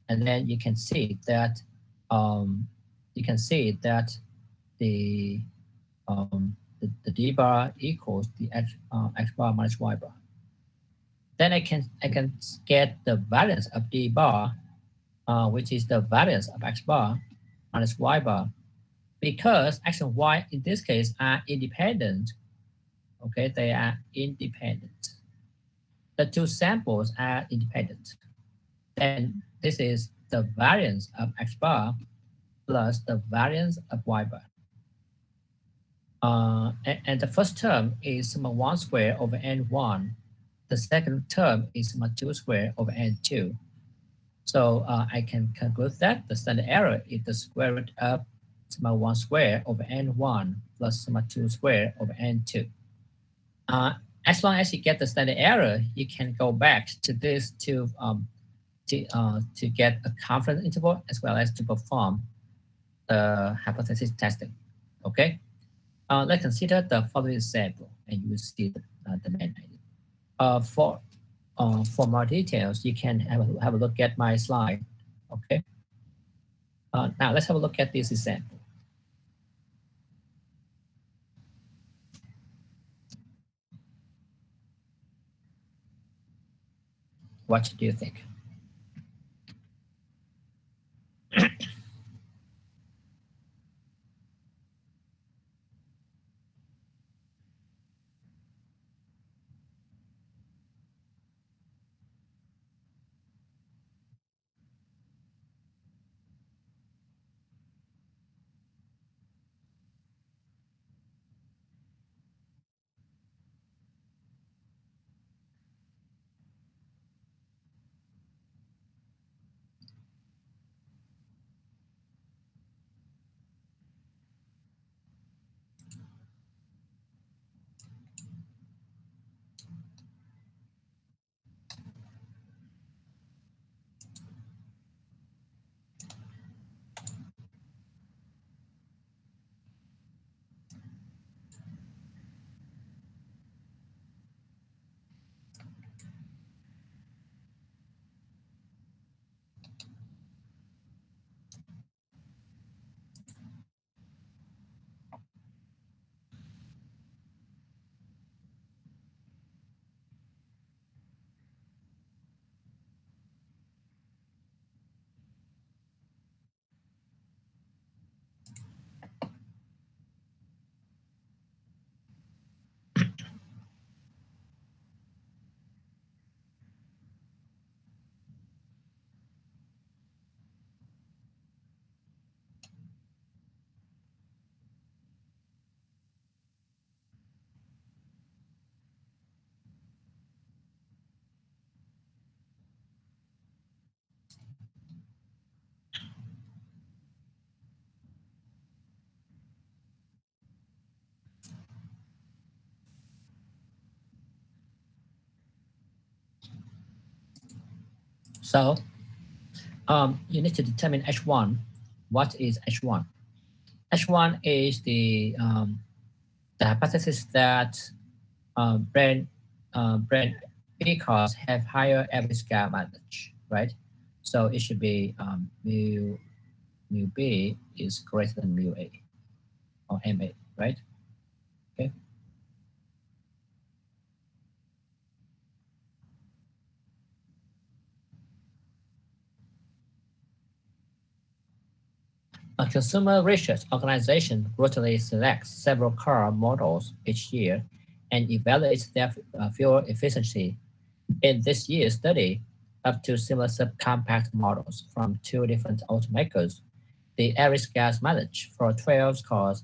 and then you can see that um, the the d bar equals the x bar minus y bar. Then I can get the variance of d bar, which is the variance of x bar minus y bar, because x and y in this case are independent. Okay, they are independent. The two samples are independent. Then this is the variance of x bar plus the variance of y bar. And the first term is sigma 1 squared over n1. The second term is sigma 2 squared over n2. So I can conclude that the standard error is the square root of sigma 1 squared over n1 plus sigma 2 squared over n2. As long as you get the standard error, you can go back to this to get a confidence interval as well as to perform the hypothesis testing. Okay, let's consider the following example, and you will see the main idea. For more details, you can have a look at my slide. Okay. Now let's have a look at this example. What do you think? So you need to determine H1. What is H1? H1 is the hypothesis that brand B cars have higher average gas mileage, right? So it should be mu B is greater than mu A or MA, right? Okay. A consumer research organization routinely selects several car models each year and evaluates their fuel efficiency. In this year's study, up to similar subcompact models from two different automakers, the average gas mileage for 12 cars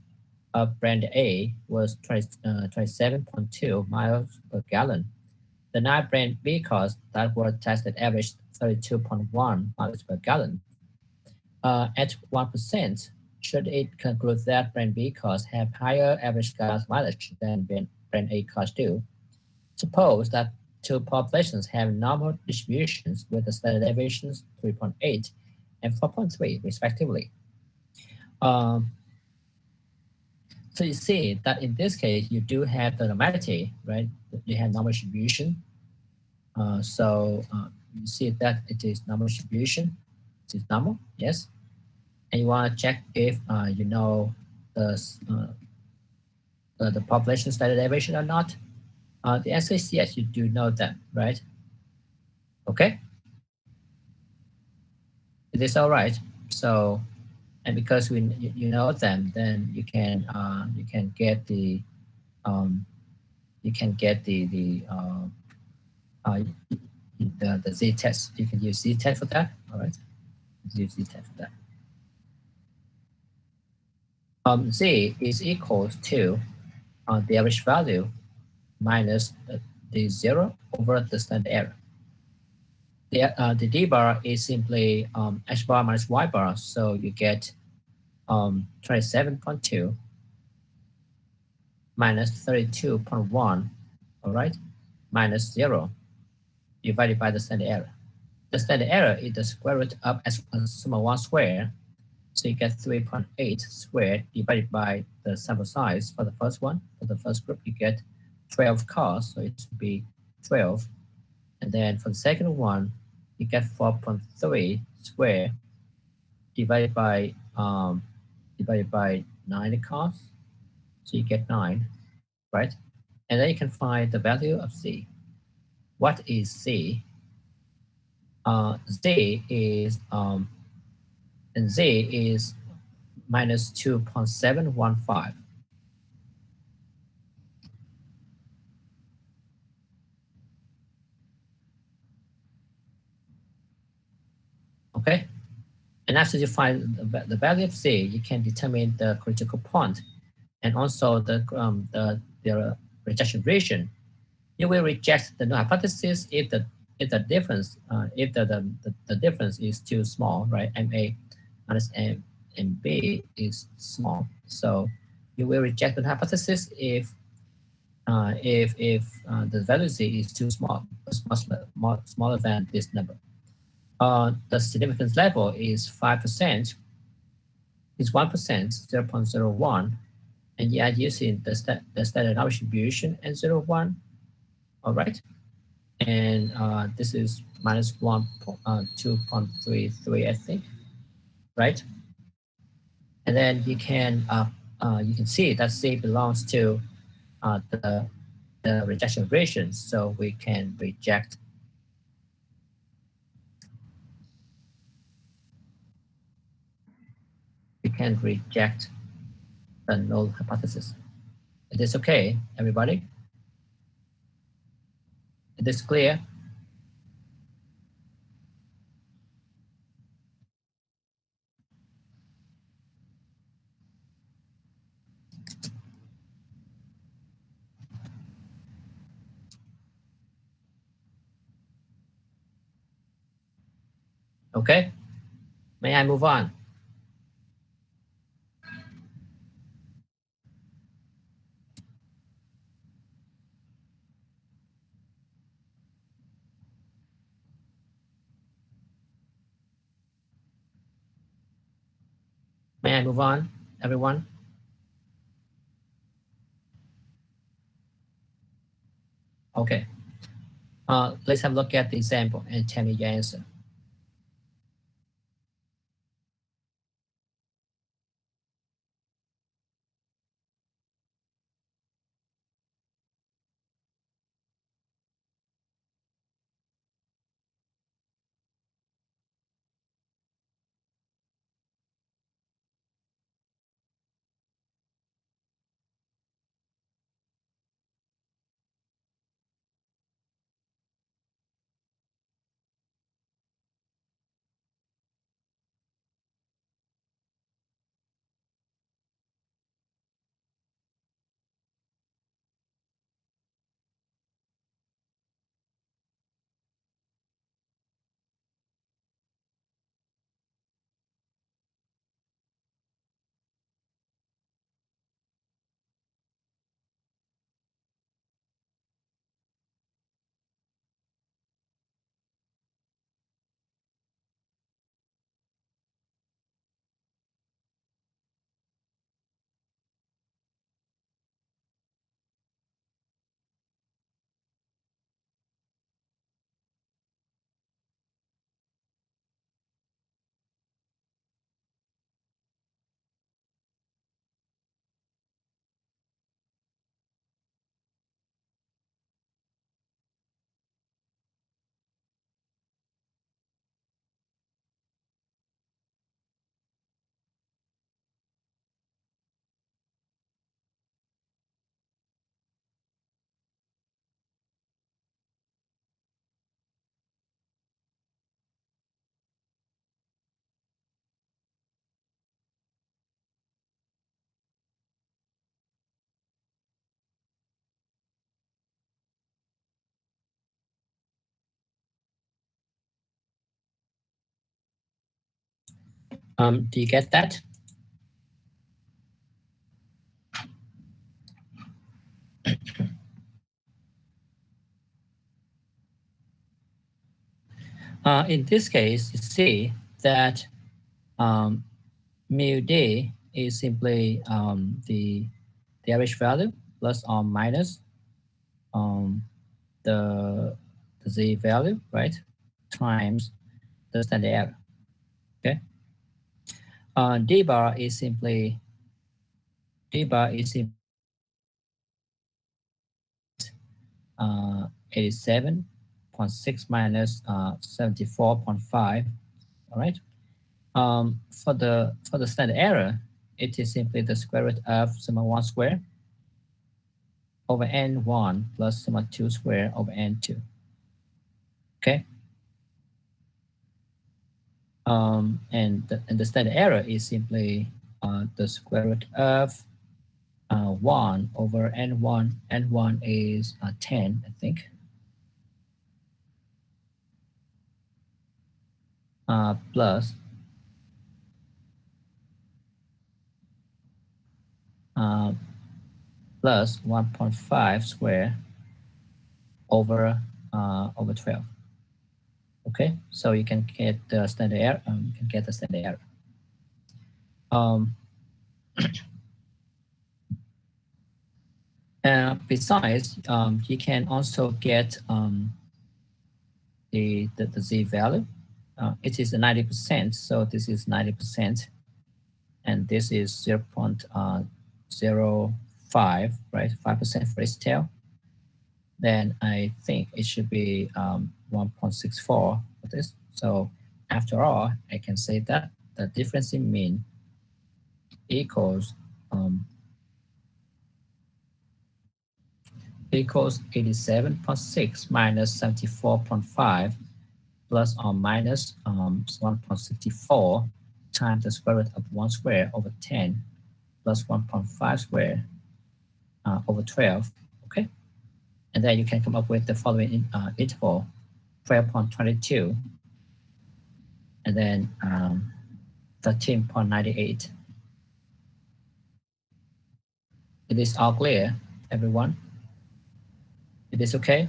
of brand A was 27.2 miles per gallon. The 9 brand B cars that were tested averaged 32.1 miles per gallon. At 1%, should it conclude that brand B cars have higher average gas mileage than brand A cars do? Suppose that two populations have normal distributions with the standard deviations 3.8 and 4.3 respectively. Um, so you see that in this case, you do have the normality, right? You have normal distribution. You see that it is normal distribution. It is normal, yes. And you want to check if you know the population standard deviation or not. The answer is yes, you do know them, right? Okay. It is all right. So, and because you know them, then you can get the uh, the Z test. You can use Z test for that. All right, use Z test for that. Z is equals to the average value minus the zero over the standard error. The D bar is simply H bar minus Y bar, so you get 27.2 minus 32.1, all right, minus 0 divided by the standard error. The standard error is the square root of S summa 1 square, so you get 3.8 squared divided by the sample size for the first one. For the first group, you get 12 cars, so it should be 12. And then for the second one, you get 4.3 squared divided by 9 cars, so you get 9, right? And then you can find the value of Z. What is Z? Z is minus 2.715. Okay, and after you find the value of Z, you can determine the critical point and also the rejection region. You will reject the null hypothesis if the difference the difference is too small, right? MA minus MB is small, so you will reject the hypothesis if the value Z is too small, smaller than this number. The significance level is 5%, is 1%, 0.01, and you are using the standard error distribution and 0.1. All right, and this is minus 2.33, I think, right? And then you can see that C belongs to the rejection region, so we can reject the null hypothesis. It is okay, everybody? It is clear? Okay, may I move on? May I move on, everyone? Okay. Let's have a look at the example and tell me your answer. Do you get that? In this case, you see that mu d is simply the average value plus or minus um, the z value, right, times the standard error. Okay. D bar is simply 87.6 minus 74.5. All right. For the standard error, it is simply the square root of sigma 1 square over n1 plus sigma 2 square over n2. Okay. And the standard error is simply the square root of 1 over n1. N1 is 10, I think. Plus plus 1.5 square over 12. Okay, so you can get the standard error. You can get the standard error. Besides, you can also get the z value. It is 90%, so this is 90%, and this is 0.05, right? 5% for each tail. Then I think it should be 1.64 for this. So after all, I can say that the difference in mean equals 87.6 minus 74.5 plus or minus 1.64 times the square root of 1 square over 10 plus 1.5 square over 12. Okay, and then you can come up with the following interval: 12.22 and then 13.98. It is all clear, everyone? It is okay?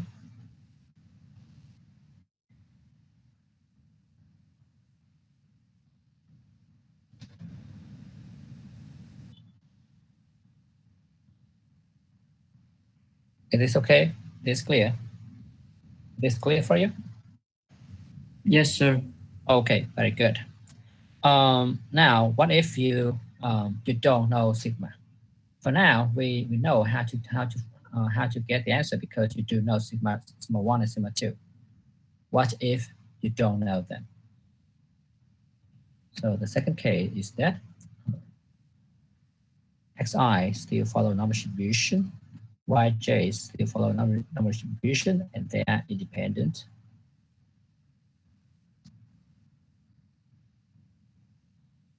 Is this okay? Is this clear? Is this clear for you? Yes, sir. Okay, very good. Now, what if you you don't know sigma? For now, we know how to get the answer because you do know sigma 1 and sigma 2. What if you don't know them? So the second case is that xi still follow normal distribution, yj still follow normal distribution, and they are independent.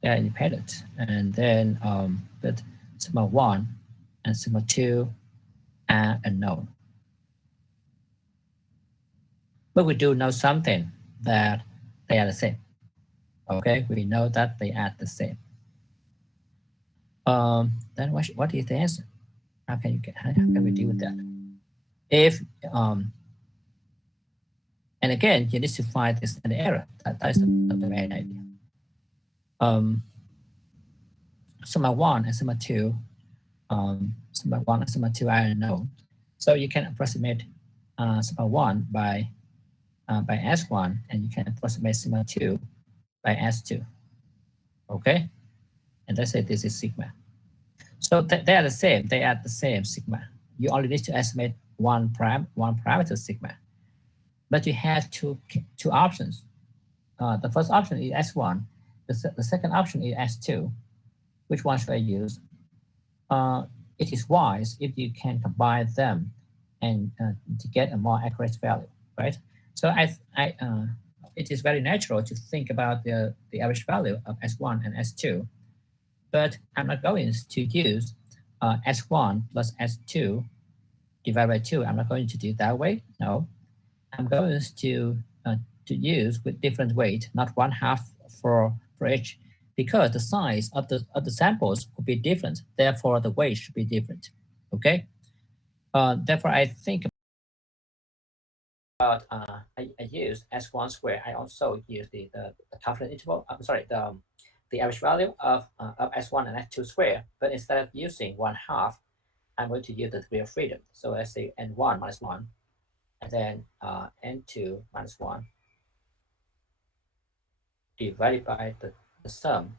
They are independent, and then but sigma 1 and sigma 2 are unknown. But we do know something, that they are the same. Okay, we know that they are the same. Then what is the answer? How can we deal with that? If and again, you need to find this an error. That's the main idea. Sigma 1 and sigma 2, sigma 1 and sigma 2 are unknown. So you can approximate sigma 1 by S1, and you can approximate sigma 2 by S2. Okay? And let's say this is sigma. So they are the same. They are the same sigma. You only need to estimate one parameter sigma. But you have two options. The first option is S1. The second option is S2. Which one should I use? It is wise if you can combine them and to get a more accurate value, right? So it is very natural to think about the average value of S1 and S2, but I'm not going to use S1 plus S2 divided by 2. I'm not going to do it that way. No, I'm going to use with different weight, not 1/2 for each, because the size of the samples will be different. Therefore, the weight should be different. Okay. Therefore, I think about I use S1 square. I also use the confidence interval. I'm sorry, the average value of S1 and S2 square. But instead of using 1/2, I'm going to use the degree of freedom. So let's say N1 minus 1, and then N2 minus 1 divided by the sum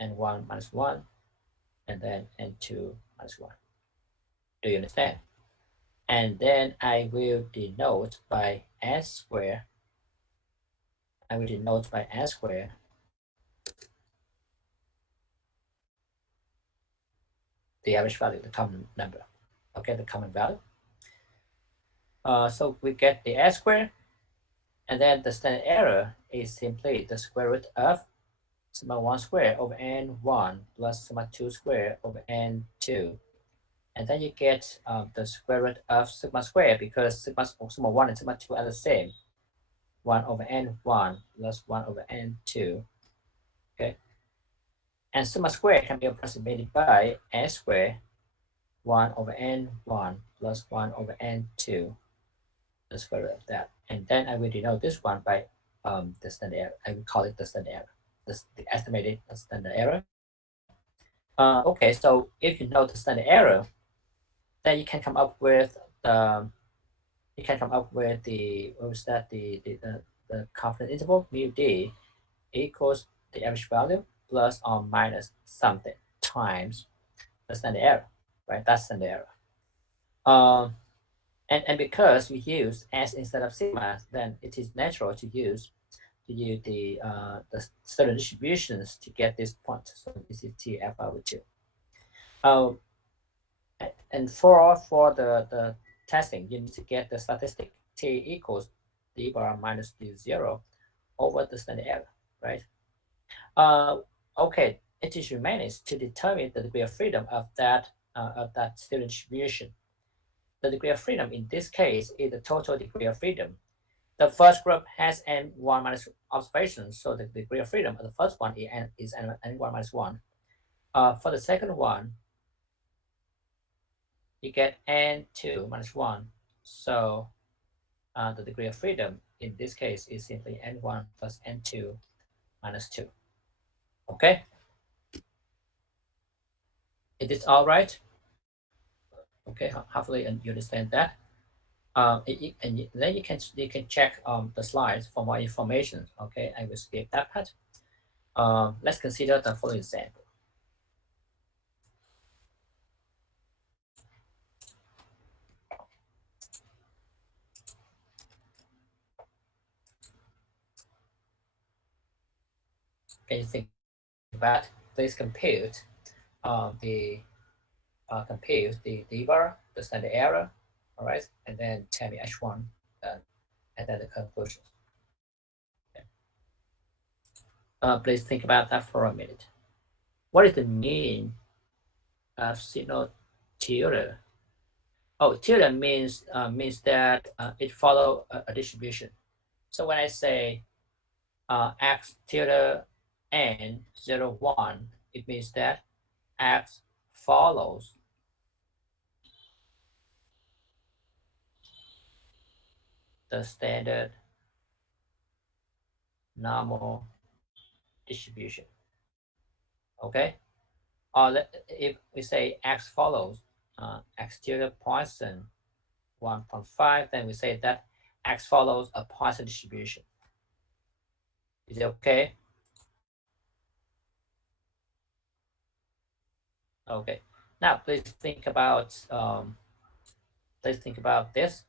N1 minus 1, and then N2 minus 1. Do you understand? And then I will denote by S square. I will denote by S square the average value, the common number. Okay, the common value. So we get the S square, and then the standard error is simply the square root of sigma 1 square over N1 plus sigma 2 square over N2. And then you get the square root of sigma square, because sigma 1 and sigma 2 are the same. 1 over N1 plus 1 over N2. Okay. And sigma square can be approximated by S square, 1 over N1 plus 1 over N2, the square root of that. And then I will denote this one by the standard error. I will call it the standard error, the estimated standard error. Okay, so if you know the standard error, then you can come up with the what was that, the confidence interval mu d equals the average value plus or minus something times the standard error, right? That's standard error. And because we use S instead of sigma, then it is natural to use the standard distributions to get this point. So this is TF over 2. And for the testing, you need to get the statistic T equals d bar minus d0 over the standard error, right? Okay, it is remaining to determine the degree of freedom of that student distribution. The degree of freedom in this case is the total degree of freedom. The first group has N1 minus observations, so the degree of freedom of the first one is N1 minus 1. For the second one, you get N2 minus 1. So the degree of freedom in this case is simply N1 plus N2 minus 2. Okay? Is this all right? Okay. Okay, hopefully you understand that. And then you can check the slides for more information. Okay, I will skip that part. Let's consider the following example. Can you think about please compute the d-bar, the standard error, all right, and then tell me h1, and then the conclusion. Please think about that for a minute. What is the meaning of signal tilde? Oh, tilde means that it follows a distribution. So when I say x tilde n 0, 1, it means that x follows the standard normal distribution. Okay, or if we say x follows x tilde Poisson 1.5, then we say that x follows a Poisson distribution. Is it okay? Okay. Now please think about this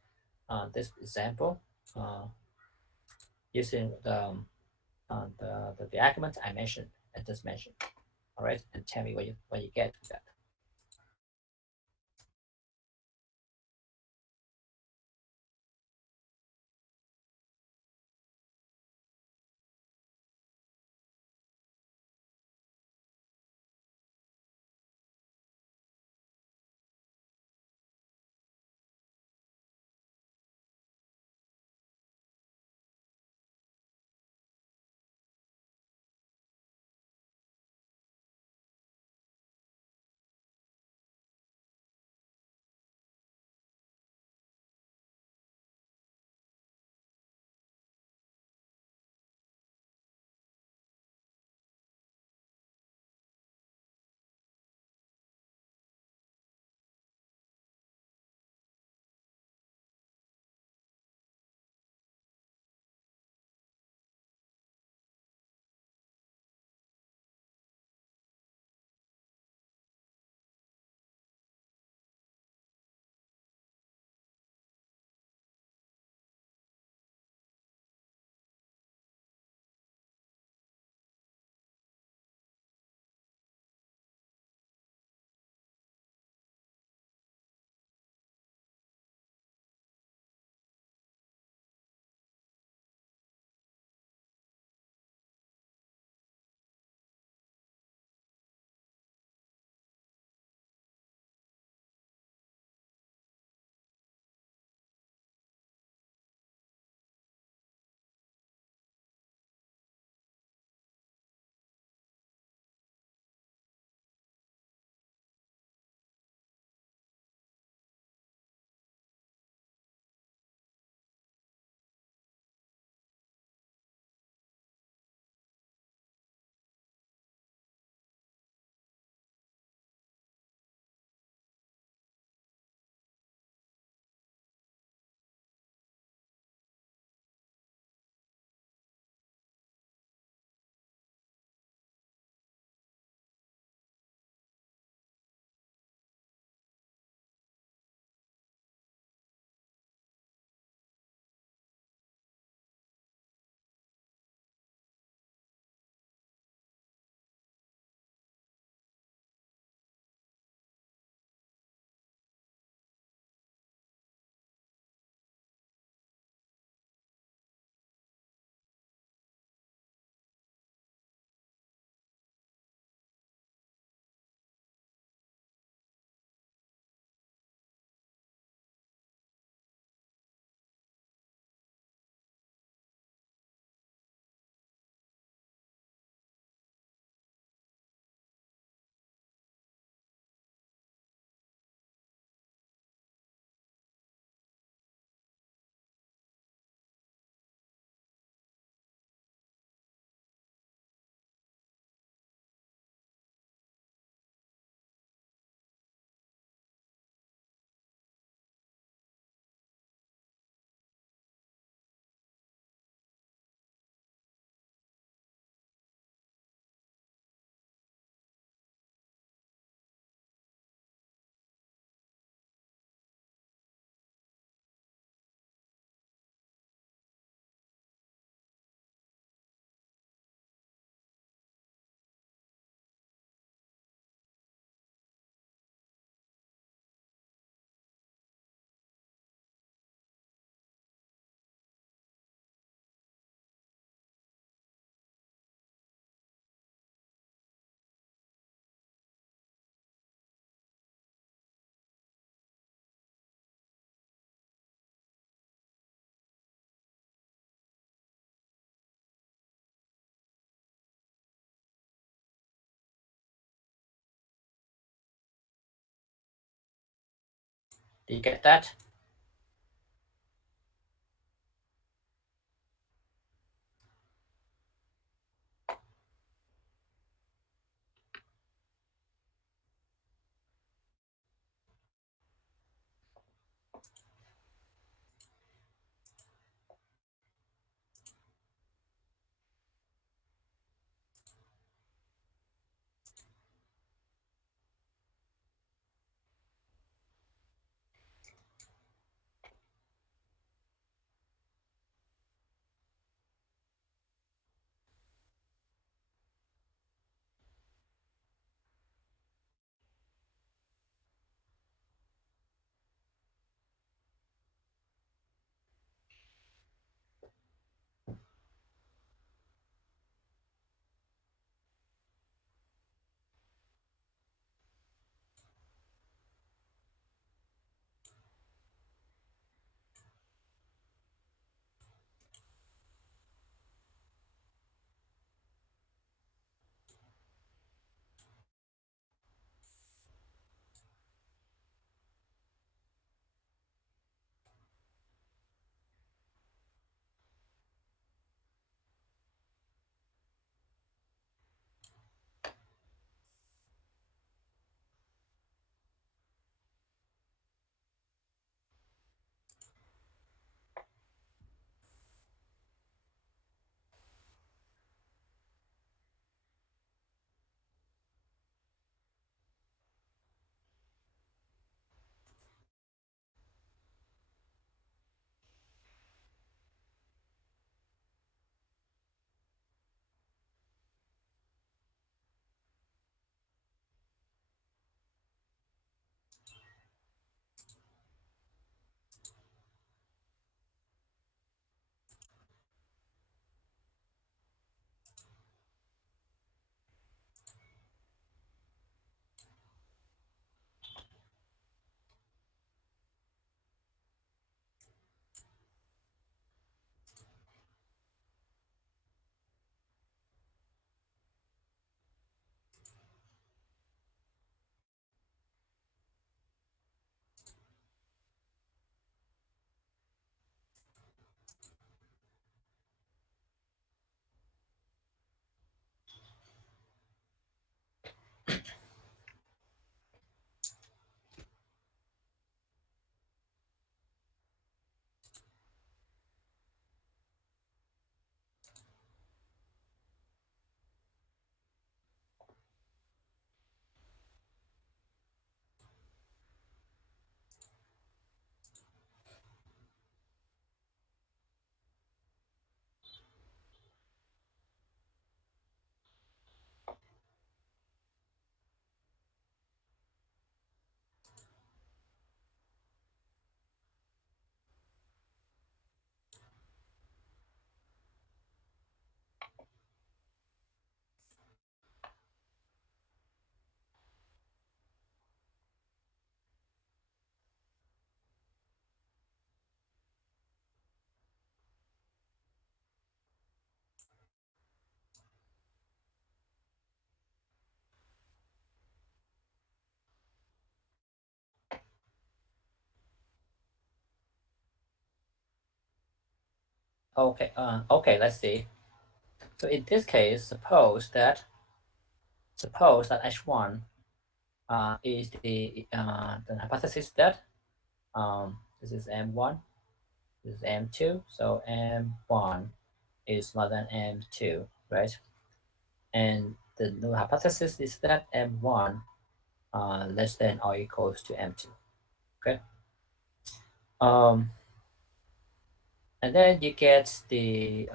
this example using the argument I mentioned. I just mentioned. All right, and tell me what you get with that. Do you get that? Okay, okay, let's see. So in this case, suppose that H1 is the hypothesis that this is M1, this is M2, so M1 is smaller than M2, right? And the null hypothesis is that M1 less than or equals to M2, okay? Um, and then you get the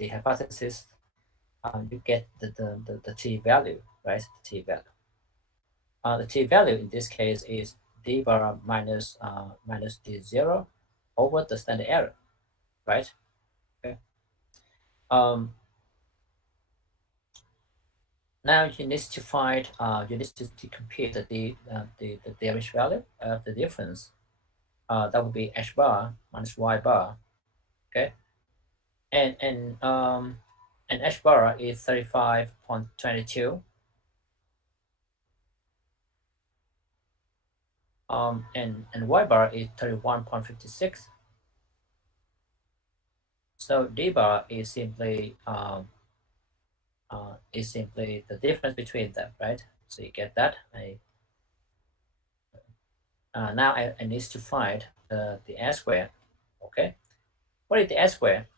hypothesis. You get the t value, right? The t value. The t value in this case is d bar minus d0 over the standard error, right? Okay. Now you need to find you need to compute the damage value of the difference. That would be h bar minus y bar, okay? And and h bar is 35.22, and y bar is 31.56. So d bar is simply the difference between them, right? So you get that. Now I need to find the s square. Okay, what is the s square?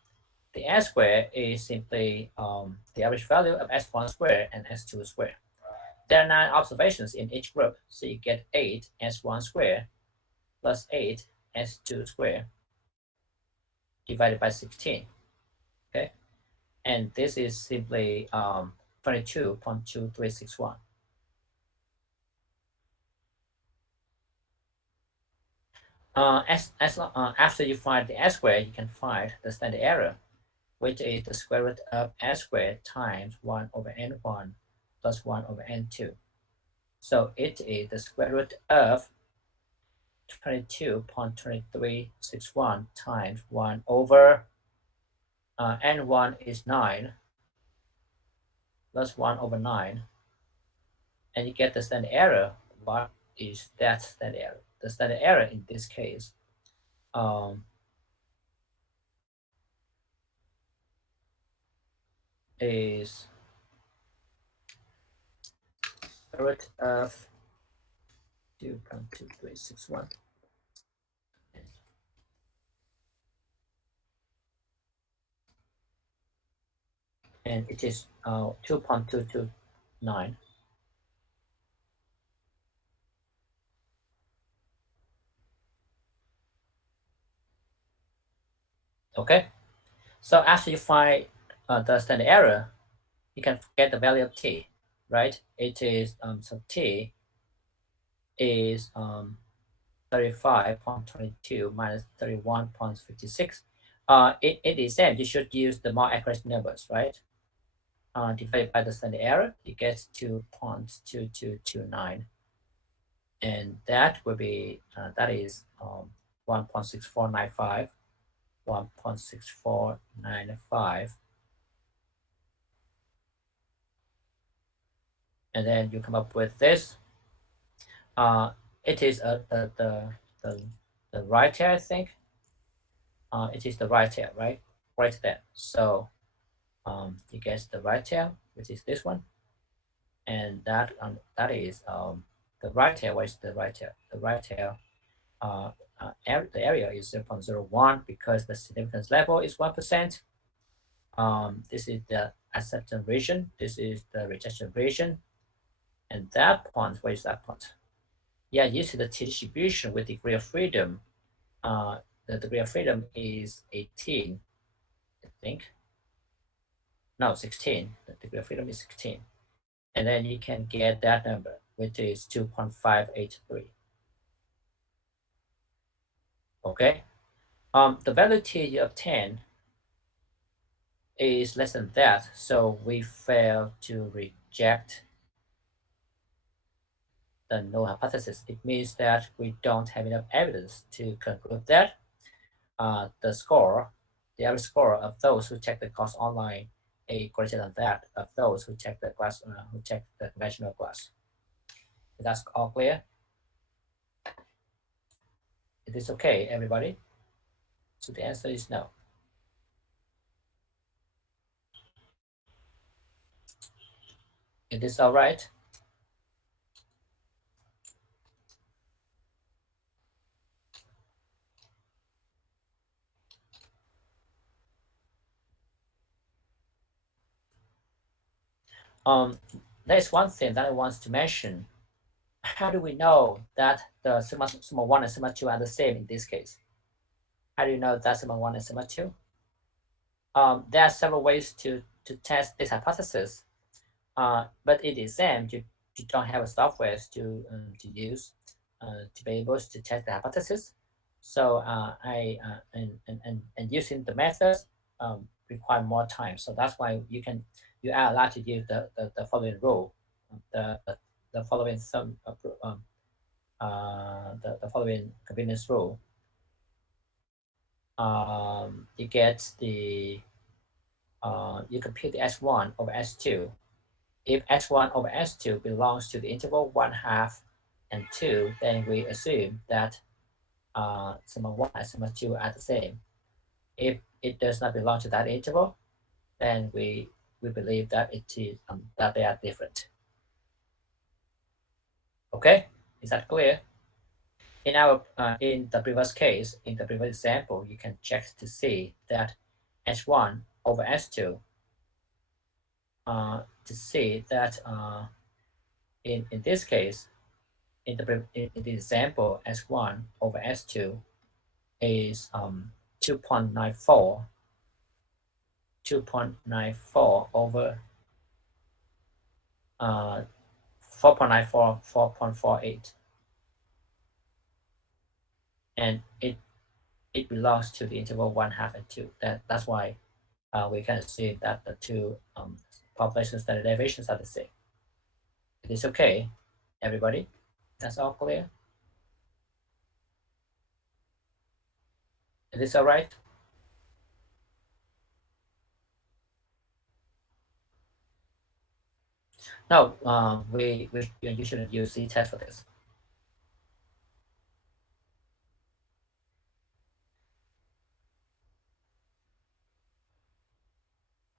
The s square is simply the average value of s1 square and s2 square. There are 9 observations in each group, so you get 8 s1 square plus 8 s2 square divided by 16. Okay, and this is simply 22.2361. After you find the s square, you can find the standard error, which is the square root of s squared times 1 over n1 plus 1 over n2. So it is the square root of 22.2361 times 1 over n1 is 9 plus 1 over 9, and you get the standard error. What is that standard error? The standard error in this case is root of 2.2361. And it is 2.229. Okay, so after you find the standard error, you can get the value of t, right? It is so t is 35.22 minus 31.56. In the exam, you should use the more accurate numbers, right? Divided by the standard error, you get 2.2229, and that will be that is 1.6495, 1.6495, and then you come up with this. It is the right here, I think. It is the right here, right? Right there. So you get the right tail, which is this one, and that is the right tail. What is the right tail? The right tail, the area is 0.01 because the significance level is 1%. This is the acceptance region. This is the rejection region, and that point. Where is that point? Yeah, using the t distribution with degree of freedom. The degree of freedom is 18, I think. No, 16. The degree of freedom is 16. And then you can get that number, which is 2.583. Okay. The value t you obtain is less than that, so we fail to reject the null hypothesis. It means that we don't have enough evidence to conclude that the average score of those who check the course online is greater than that of those who check the class, who check the conventional class. Is that all clear? Is this okay, everybody? So the answer is no. Is this all right? There's one thing that I want to mention. How do we know that the sigma 1 and sigma 2 are the same in this case? How do you know that sigma 1 and sigma 2? There are several ways to test this hypothesis, but in the exam, you don't have a software to use to be able to test the hypothesis. So and using the methods require more time. So that's why you are allowed to use the following rule, the following the following convenience rule. You get the you compute the S1 over S2. If S1 over S2 belongs to the interval 1/2 and 2, then we assume that sigma 1 and sigma 2 are the same. If it does not belong to that interval, then we believe that it is that they are different. Okay, is that clear? In the previous case, in the previous example, you can check to see that h1 over s2. To see that in this case, in the example, s1 over s2 is 2.94 over 4.94 4.48, and it belongs to the interval 1/2 and 2. That's why we can assume that the two population standard deviations are the same. It is okay, everybody. That's all clear. It is all right. No, you shouldn't use z-test for this.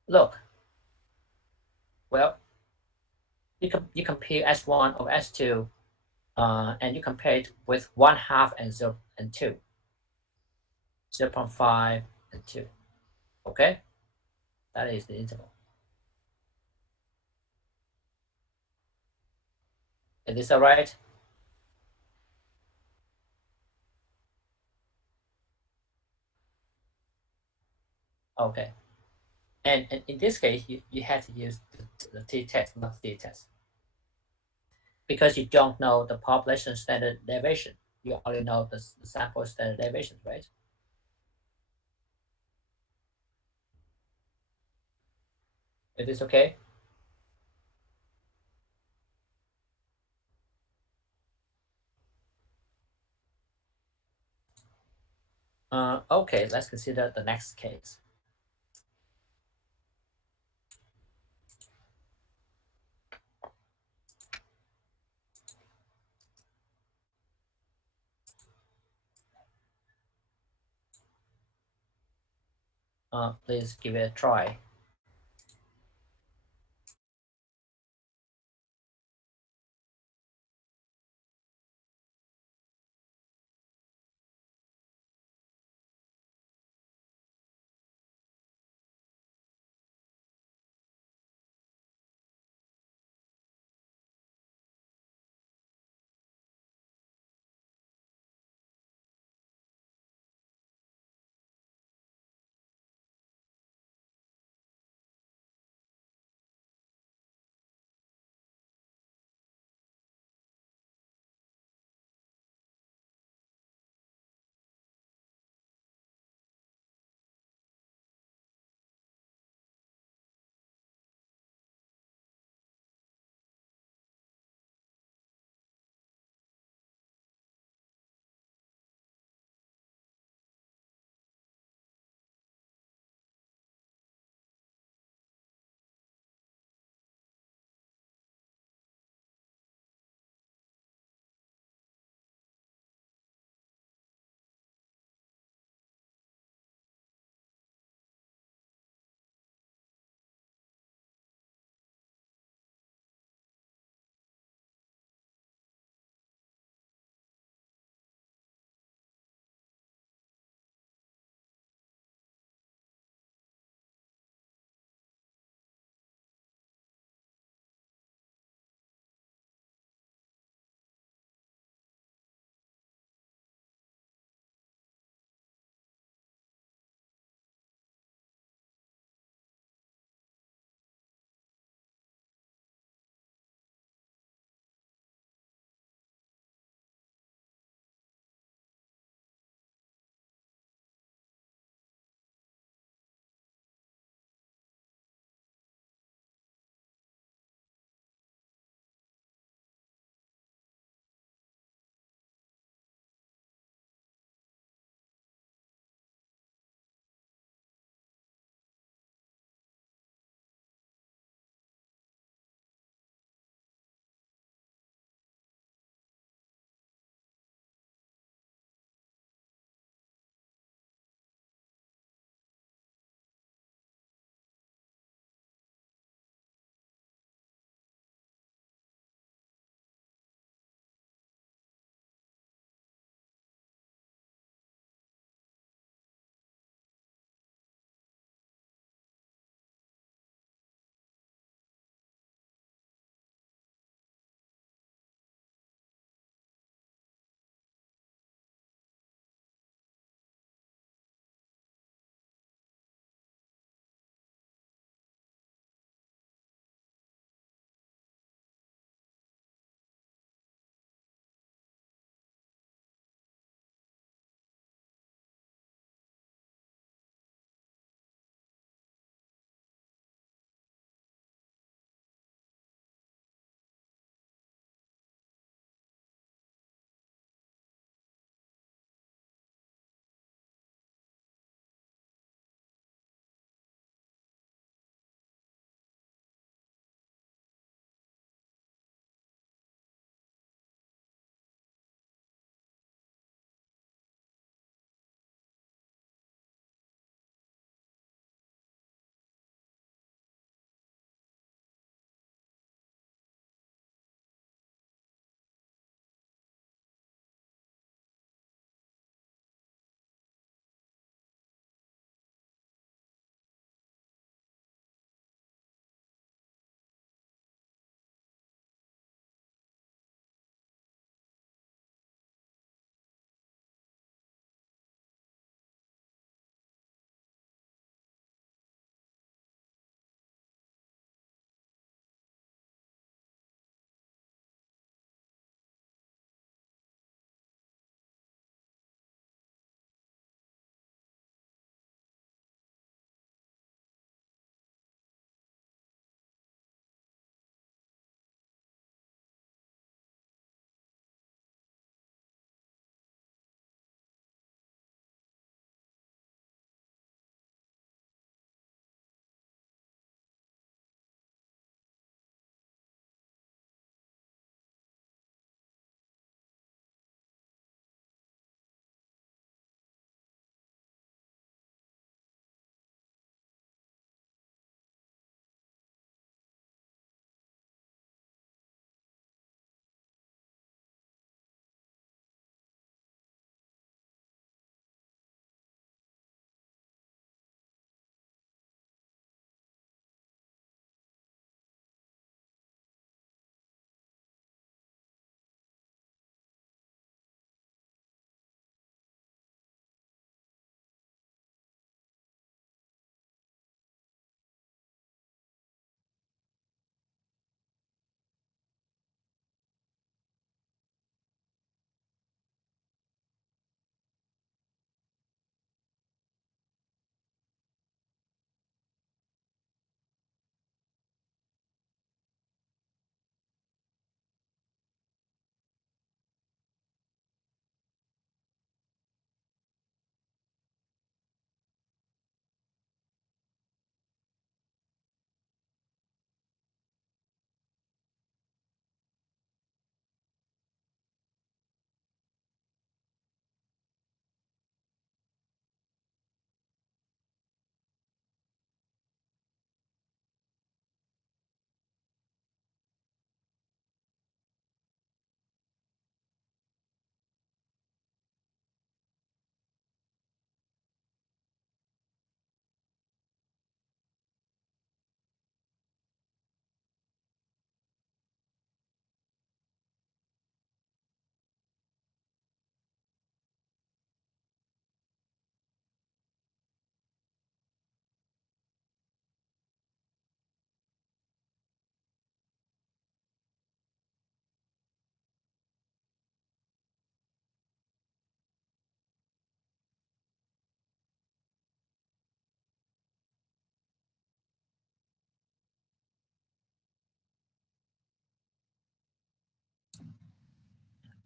Look, well, you compare S1 of S2, and you compare it with 1/2 and 0 and 2, 0.5 and 2. Okay, that is the interval. Is this all right? Okay. And in this case, you have to use the t-test, not z-test, because you don't know the population standard deviation. You only know the sample standard deviation, right? Is this okay? Okay, let's consider the next case. Please give it a try.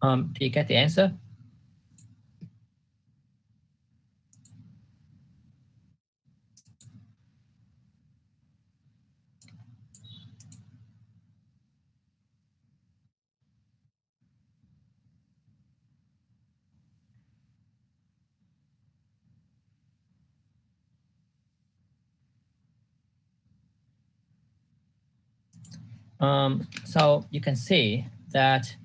Do you get the answer? So you can see that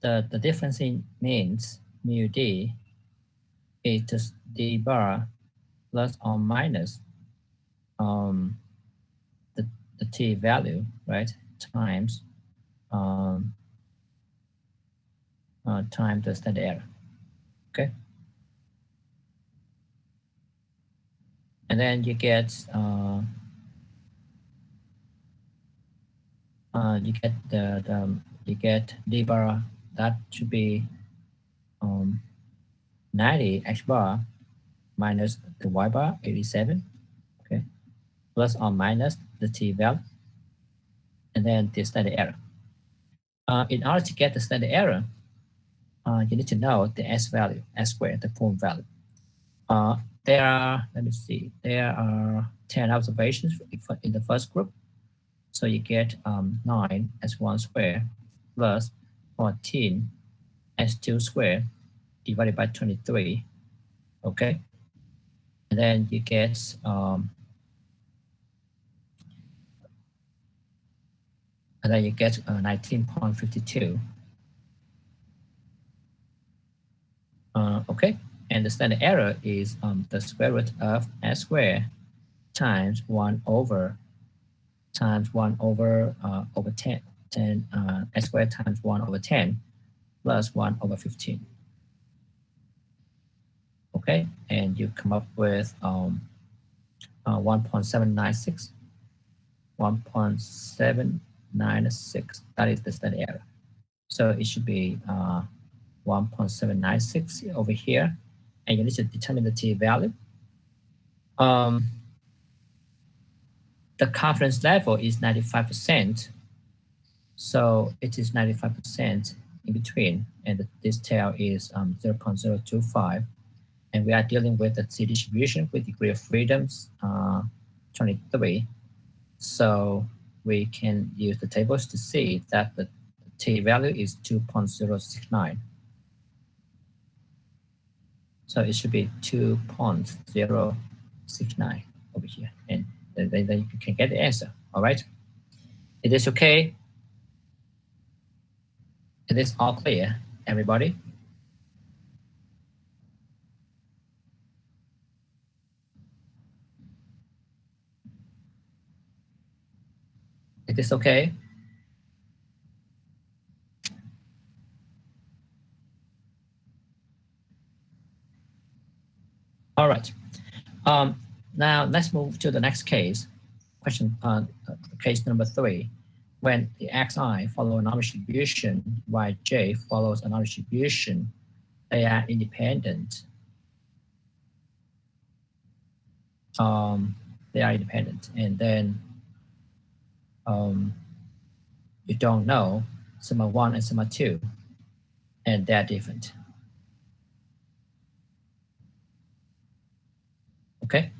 the difference in means mu d is just d bar plus or minus the, the t value, right, times time the standard error. Okay, and then you get you get d bar, that should be 90 x bar minus the y bar 87, okay, plus or minus the t value, and then the standard error. In order to get the standard error, you need to know the s value, s squared, the form value. There are, let me see, there are 10 observations in the first group. So you get 9 s1 squared plus 14 s2 squared divided by 23. Okay. And then you get 19.52. Okay. And the standard error is the square root of s squared times 1 over 10 s squared times 1 over 10 plus 1 over 15. Okay, and you come up with 1.796. 1.796. That is the standard error. So it should be 1.796 over here, and you need to determine the t value. The confidence level is 95%. So it is 95% in between, and this tail is 0.025. And we are dealing with the t distribution with degree of freedoms 23. So we can use the tables to see that the t value is 2.069. So it should be 2.069 over here, and then you can get the answer. All right. It is okay. It is all clear, everybody. It is okay. All right. Now let's move to the next case. Question case number 3. When the xi follow a normal distribution, yj follows a normal distribution, they are independent. They are independent, and then you don't know sigma 1 and sigma 2, and they're different. Okay.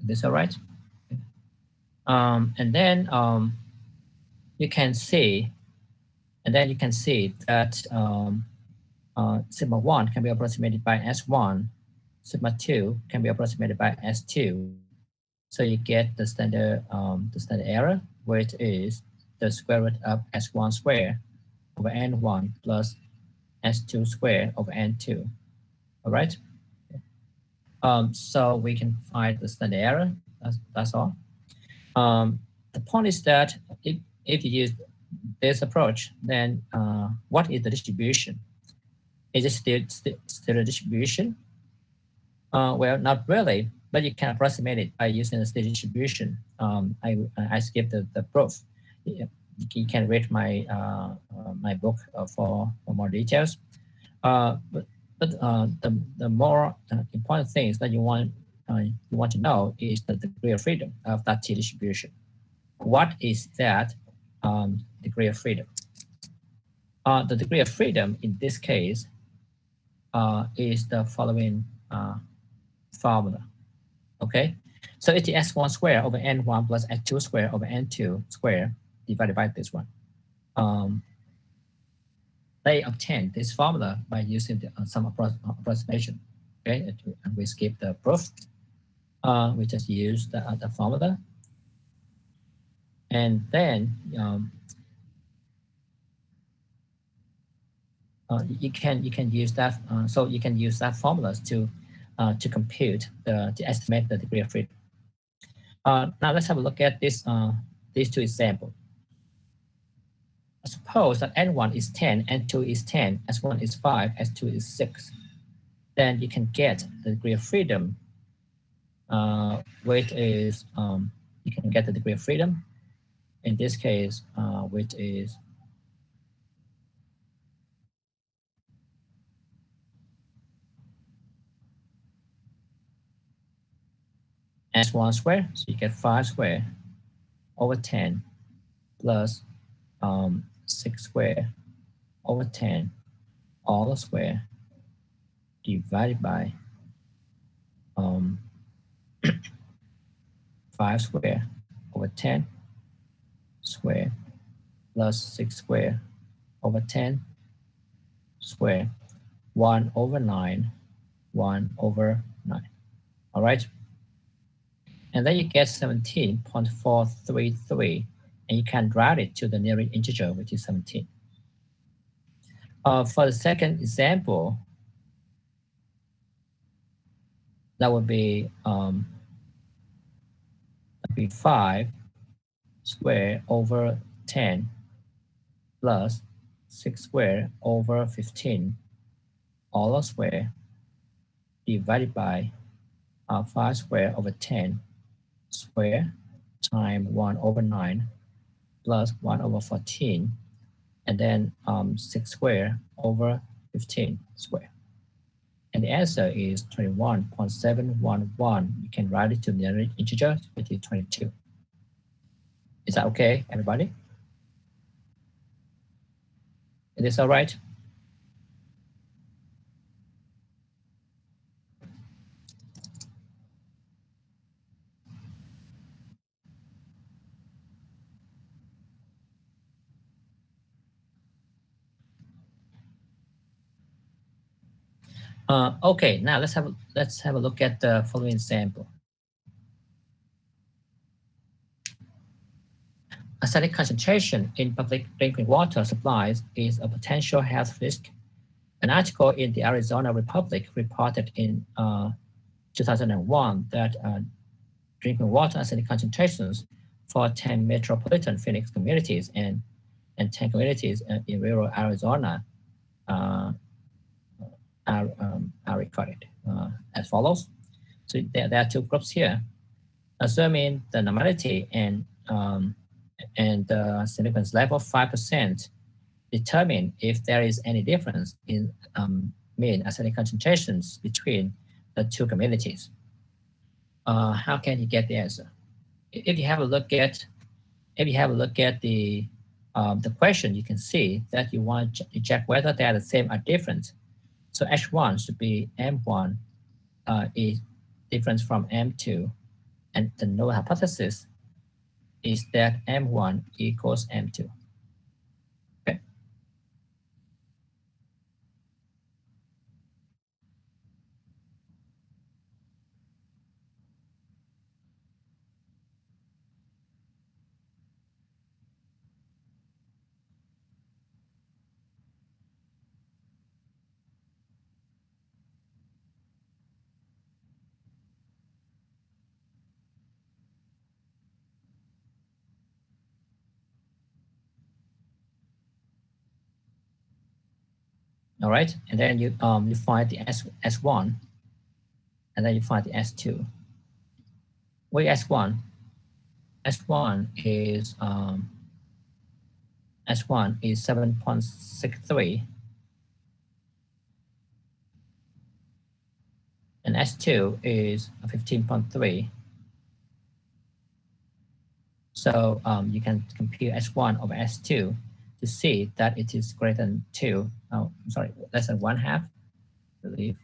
Is this all right? And then you can see, that sigma 1 can be approximated by S1, sigma 2 can be approximated by S2. So you get the standard error, which is the square root of S1 squared over N1 plus S2 squared over N2. All right. So we can find the standard error. That's all. The point is that if you use this approach, then what is the distribution? Is it still a distribution? Well, not really, but you can approximate it by using the state distribution. I skipped the proof. You can read my my book for more details. But the more important things that you want to know is the degree of freedom of that T distribution. What is that degree of freedom? The degree of freedom in this case is the following formula. Okay, so it is s1 squared over n1 plus s2 squared over n2 squared divided by this one. They obtain this formula by using some approximation. Okay, and we skip the proof. We just use the formula, and then you can use that. So you can use that formulas to compute to estimate the degree of freedom. Now let's have a look at this these two examples. Suppose that n1 is 10, n2 is 10, s1 is 5, s2 is 6. Then you can get the degree of freedom, which is you can get the degree of freedom. In this case, which is s1 squared, so you get 5 squared over 10 plus 6 squared over 10 all squared divided by 5 squared over 10 squared plus 6 squared over 10 squared 1 over 9, 1 over 9. All right. And then you get 17.433, and you can round it to the nearest integer, which is 17. For the second example, that would be 5 squared over 10 plus 6 squared over 15 all squared divided by 5 squared over 10 squared times 1 over 9 plus 1 over 14, and then 6 squared over 15 squared. And the answer is 21.711. You can write it to the nearest integer, which is 22. Is that okay, everybody? Is this all right? Okay, now let's have a look at the following example. Acidic concentration in public drinking water supplies is a potential health risk. An article in the Arizona Republic reported in 2001 that drinking water acidic concentrations for 10 metropolitan Phoenix communities and 10 communities in rural Arizona are recorded as follows. So there are two groups here. Assuming the normality and the significance level 5%, determine if there is any difference in mean acidic concentrations between the two communities. How can you get the answer? If you have a look at the question, you can see that you want to check whether they are the same or different. So H1 should be M1 is different from M2, and the null hypothesis is that M1 equals M2. Okay. All right, and then you find the S1, and then you find the S2. Where S1? S1 is 7.63, and S2 is 15.3. So you can compare S1 over S2 to see that it is greater than 2. Oh, I'm sorry, less than 1/2, I believe.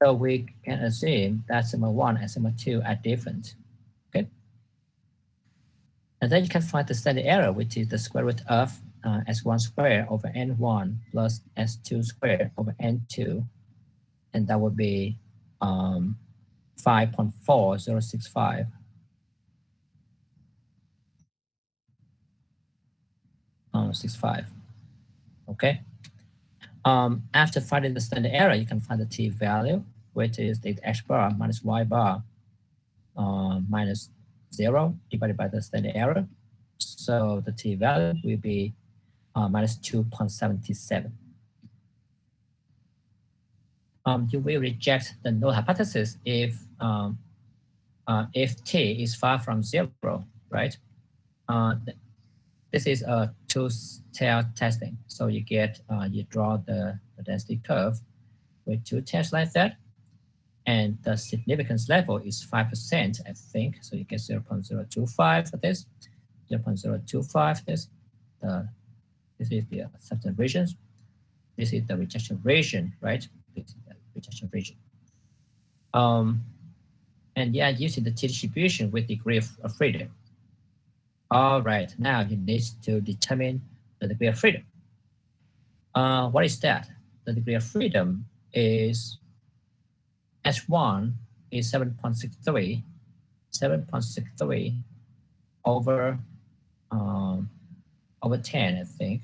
So we can assume that sigma 1 and sigma 2 are different. Okay. And then you can find the standard error, which is the square root of S1 squared over N1 plus S2 squared over N2. And that would be 5.4065. Okay. After finding the standard error, you can find the t value, which is the x bar minus y bar minus 0 divided by the standard error. So the t value will be minus 2.77. You will reject the null hypothesis if t is far from 0, right? This is a two-tail testing. So you get you draw the density curve with two tails like that, and the significance level is 5%, I think. So you get 0.025 for this, 0.025 this. This is the acceptance region. This is the rejection region, right? This is the rejection region. And yeah, using the t-distribution with degree of freedom. All right, now you need to determine the degree of freedom. What is that? The degree of freedom is S1 is 7.63 over 10, I think.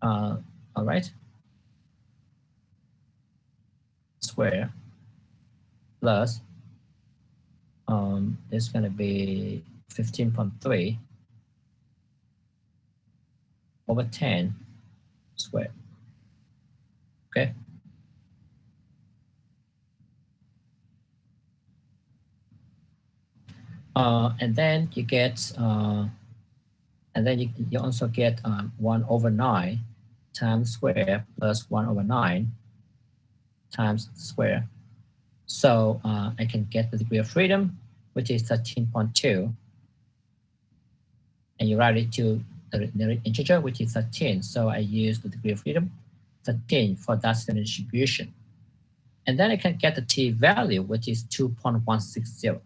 All right, square plus it's going to be 15.3 over 10 squared. Okay. And then you get, and then you also get 1 over 9 times square plus 1 over 9 times square. So I can get the degree of freedom, which is 13.2. And you write it to the integer, which is 13. So I use the degree of freedom, 13, for that standard distribution. And then I can get the t value, which is 2.160.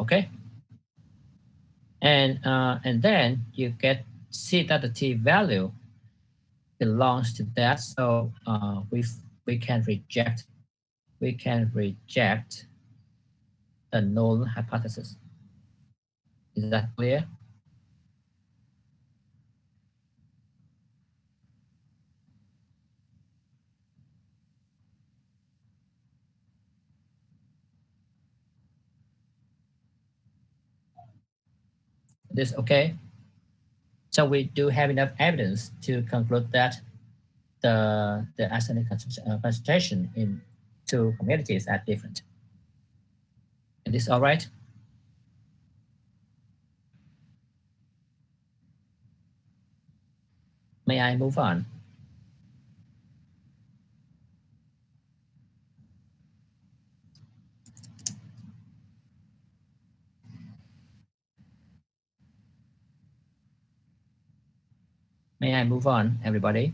Okay. And then you see that the t value belongs to that. So we can reject the null hypothesis. Is that clear? This okay? So we do have enough evidence to conclude that the arsenic concentration in two communities are different. Is this all right? May I move on? May I move on, everybody?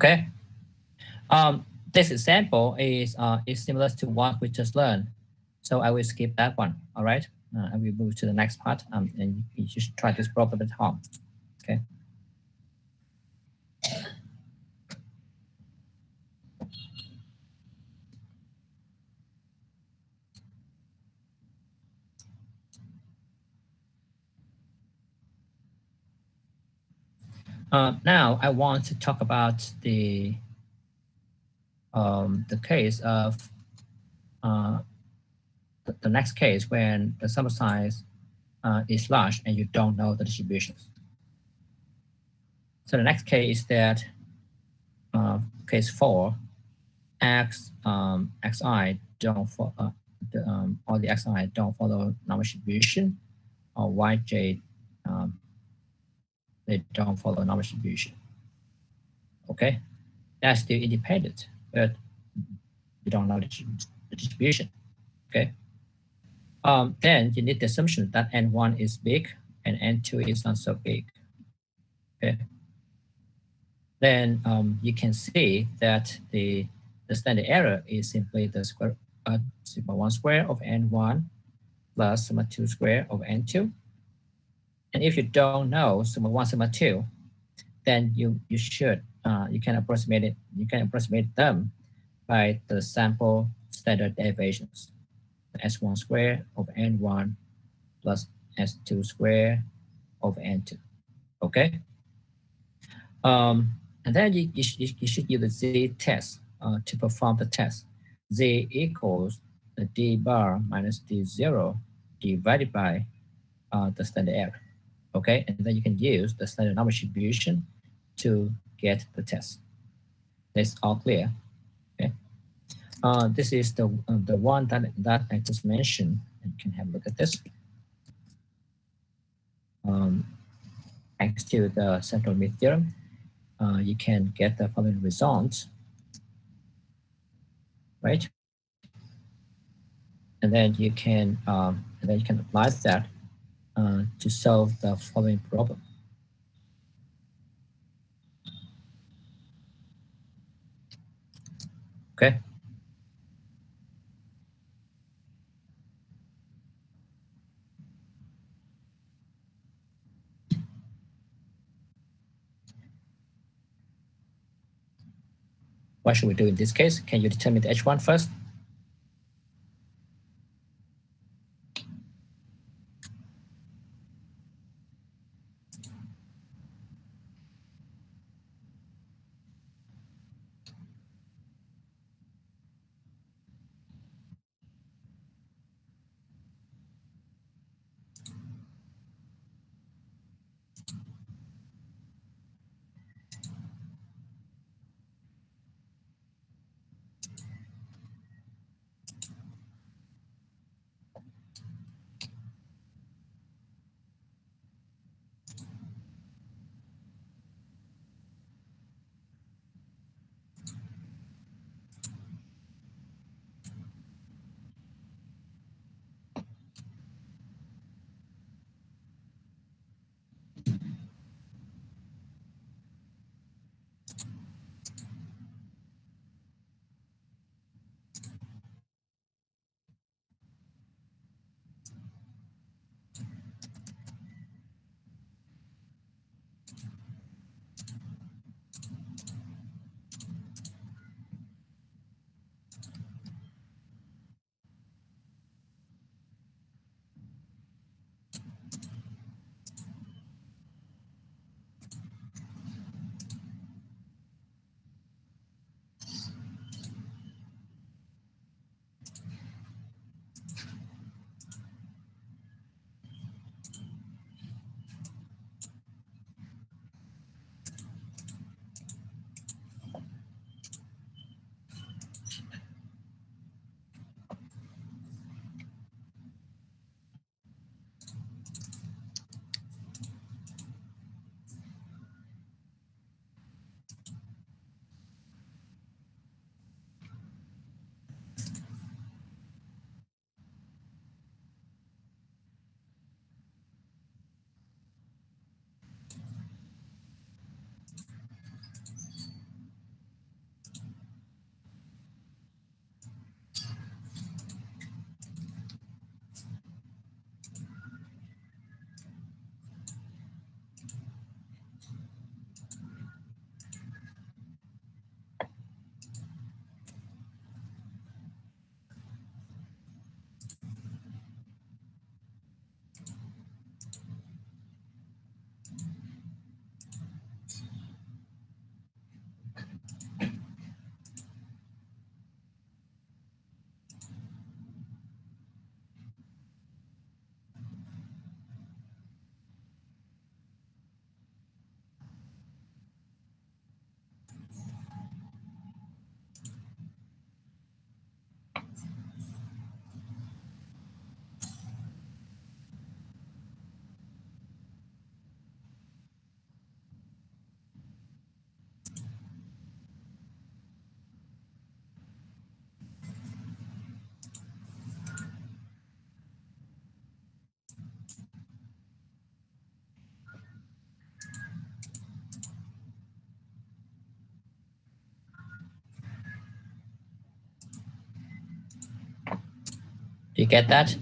Okay. This example is similar to what we just learned, so I will skip that one. All right. I will move to the next part. And you should try this problem at home. Okay. Now I want to talk about the case of the next case when the sample size is large and you don't know the distributions. So the next case is that case 4, xi don't follow all the xi don't follow normal distribution, or yj they don't follow normal distribution. Okay, that's still independent, but you don't know the distribution. Okay. Then you need the assumption that n1 is big and n2 is not so big. Okay. Then you can see that the standard error is simply the square sigma 1 square of n1 plus sigma 2 square of n2. And if you don't know sigma 1, sigma 2, then you can approximate them by the sample standard deviations. S1 square of n1 plus S2 square of n2. Okay. And then you should use the Z test to perform the test. Z equals the D bar minus D0 divided by the standard error. Okay, and then you can use the standard normal distribution to get the test. That's all clear. Okay. This is the one that I just mentioned. And you can have a look at this. Thanks to the central limit theorem, you can get the following results, right? And then you can apply that to solve the following problem. Okay. What should we do in this case? Can you determine the H1 first? Do you get that?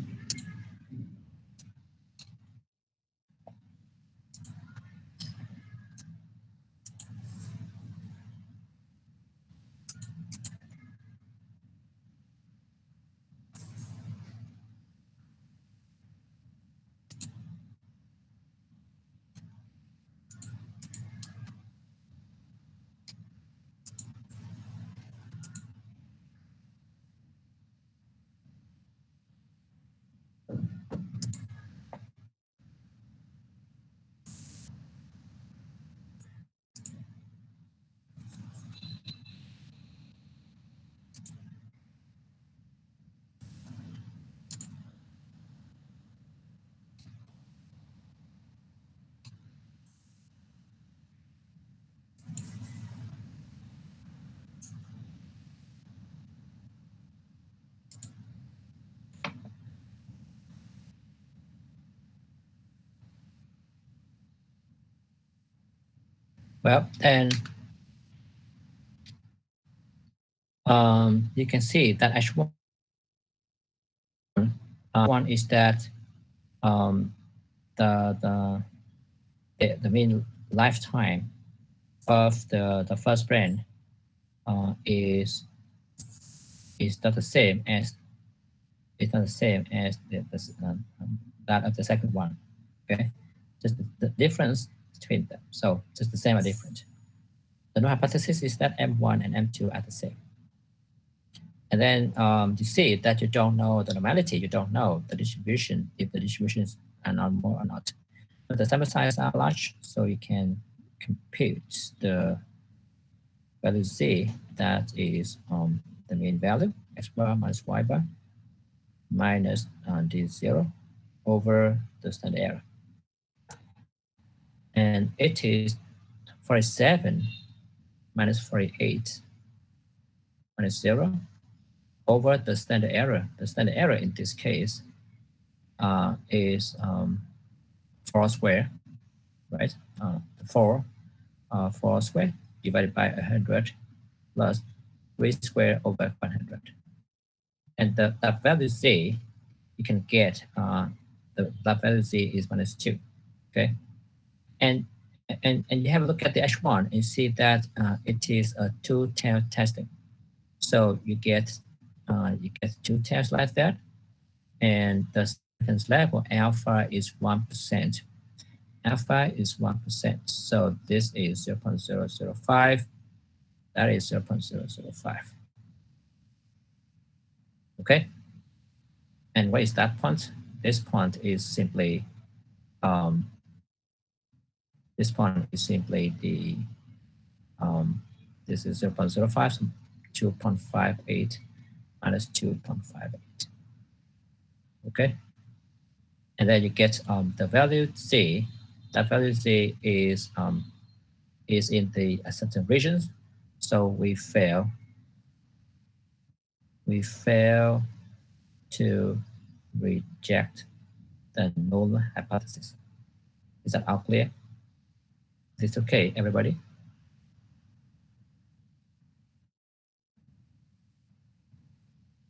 Well, then you can see that H1 one is that the mean lifetime of the first brand is not the same as that of the second one. Okay, just the difference between them. So just the same or different. The null hypothesis is that M1 and M2 are the same. And then you see that you don't know the normality, you don't know the distribution, if the distributions are not more or not. But the sample size are large, so you can compute the value Z, that is the mean value, x bar minus y bar minus d0 over the standard error. And it is 47 minus 48 minus 0 over the standard error. The standard error in this case is 4 square, right? 4 square divided by 100 plus 3 square over 100. And the value Z, you can get the value Z is minus 2, okay? And you have a look at the H1 and see that it is a two-tail testing. So you get 2 tails like that, and the second level alpha is 1%. Alpha is 1%. So this is 0.005. That is 0.005. Okay. And what is that point? This point is simply the this is 0.05, so 2.58 minus 2.58. Okay. And then you get the value Z. That value Z is in the certain regions. So we fail to reject the null hypothesis. Is that all clear? Is this okay, everybody?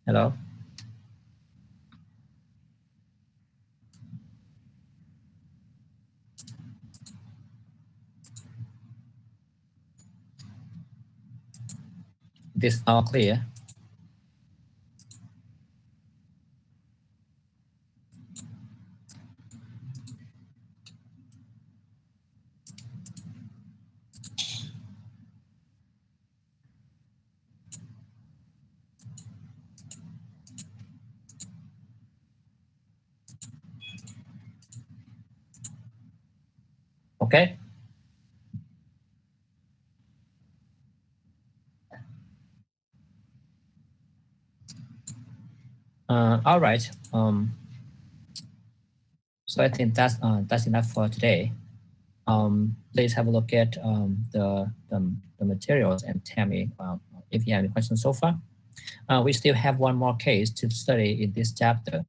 Hello? This all clear? Okay. All right. So I think that's enough for today. Please have a look at the materials and tell me if you have any questions so far. We still have one more case to study in this chapter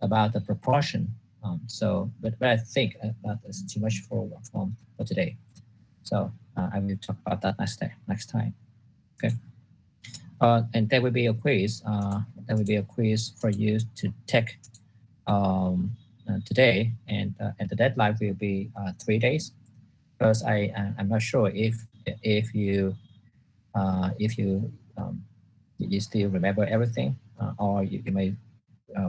about the proportion. But I think that's too much for today. So I will talk about that next time. Okay. And there will be a quiz. There will be a quiz for you to take today, and the deadline will be 3 days. Because I'm not sure if you if you you still remember everything, or you may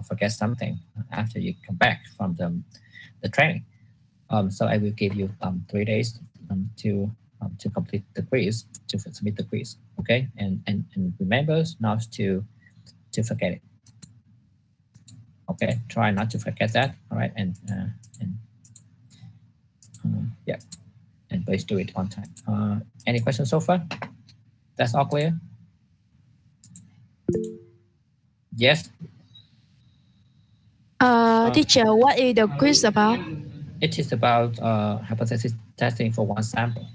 forget something after you come back from the training. So I will give you 3 days to complete the quiz, to submit the quiz. Okay, and remember not to forget it. Okay, try not to forget that. All right, and yeah, and please do it on time. Any questions so far? That's all clear. Yes. Teacher, what is the quiz about? It is about hypothesis testing for one sample.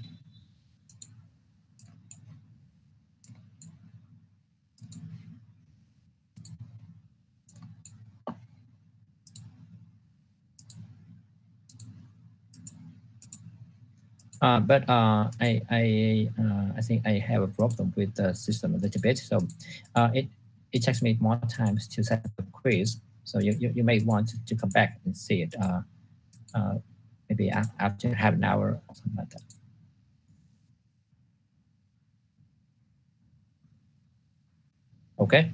But I think I have a problem with the system a little bit. So it takes me more times to set up a quiz. So you may want to come back and see it maybe after half an hour or something like that. Okay.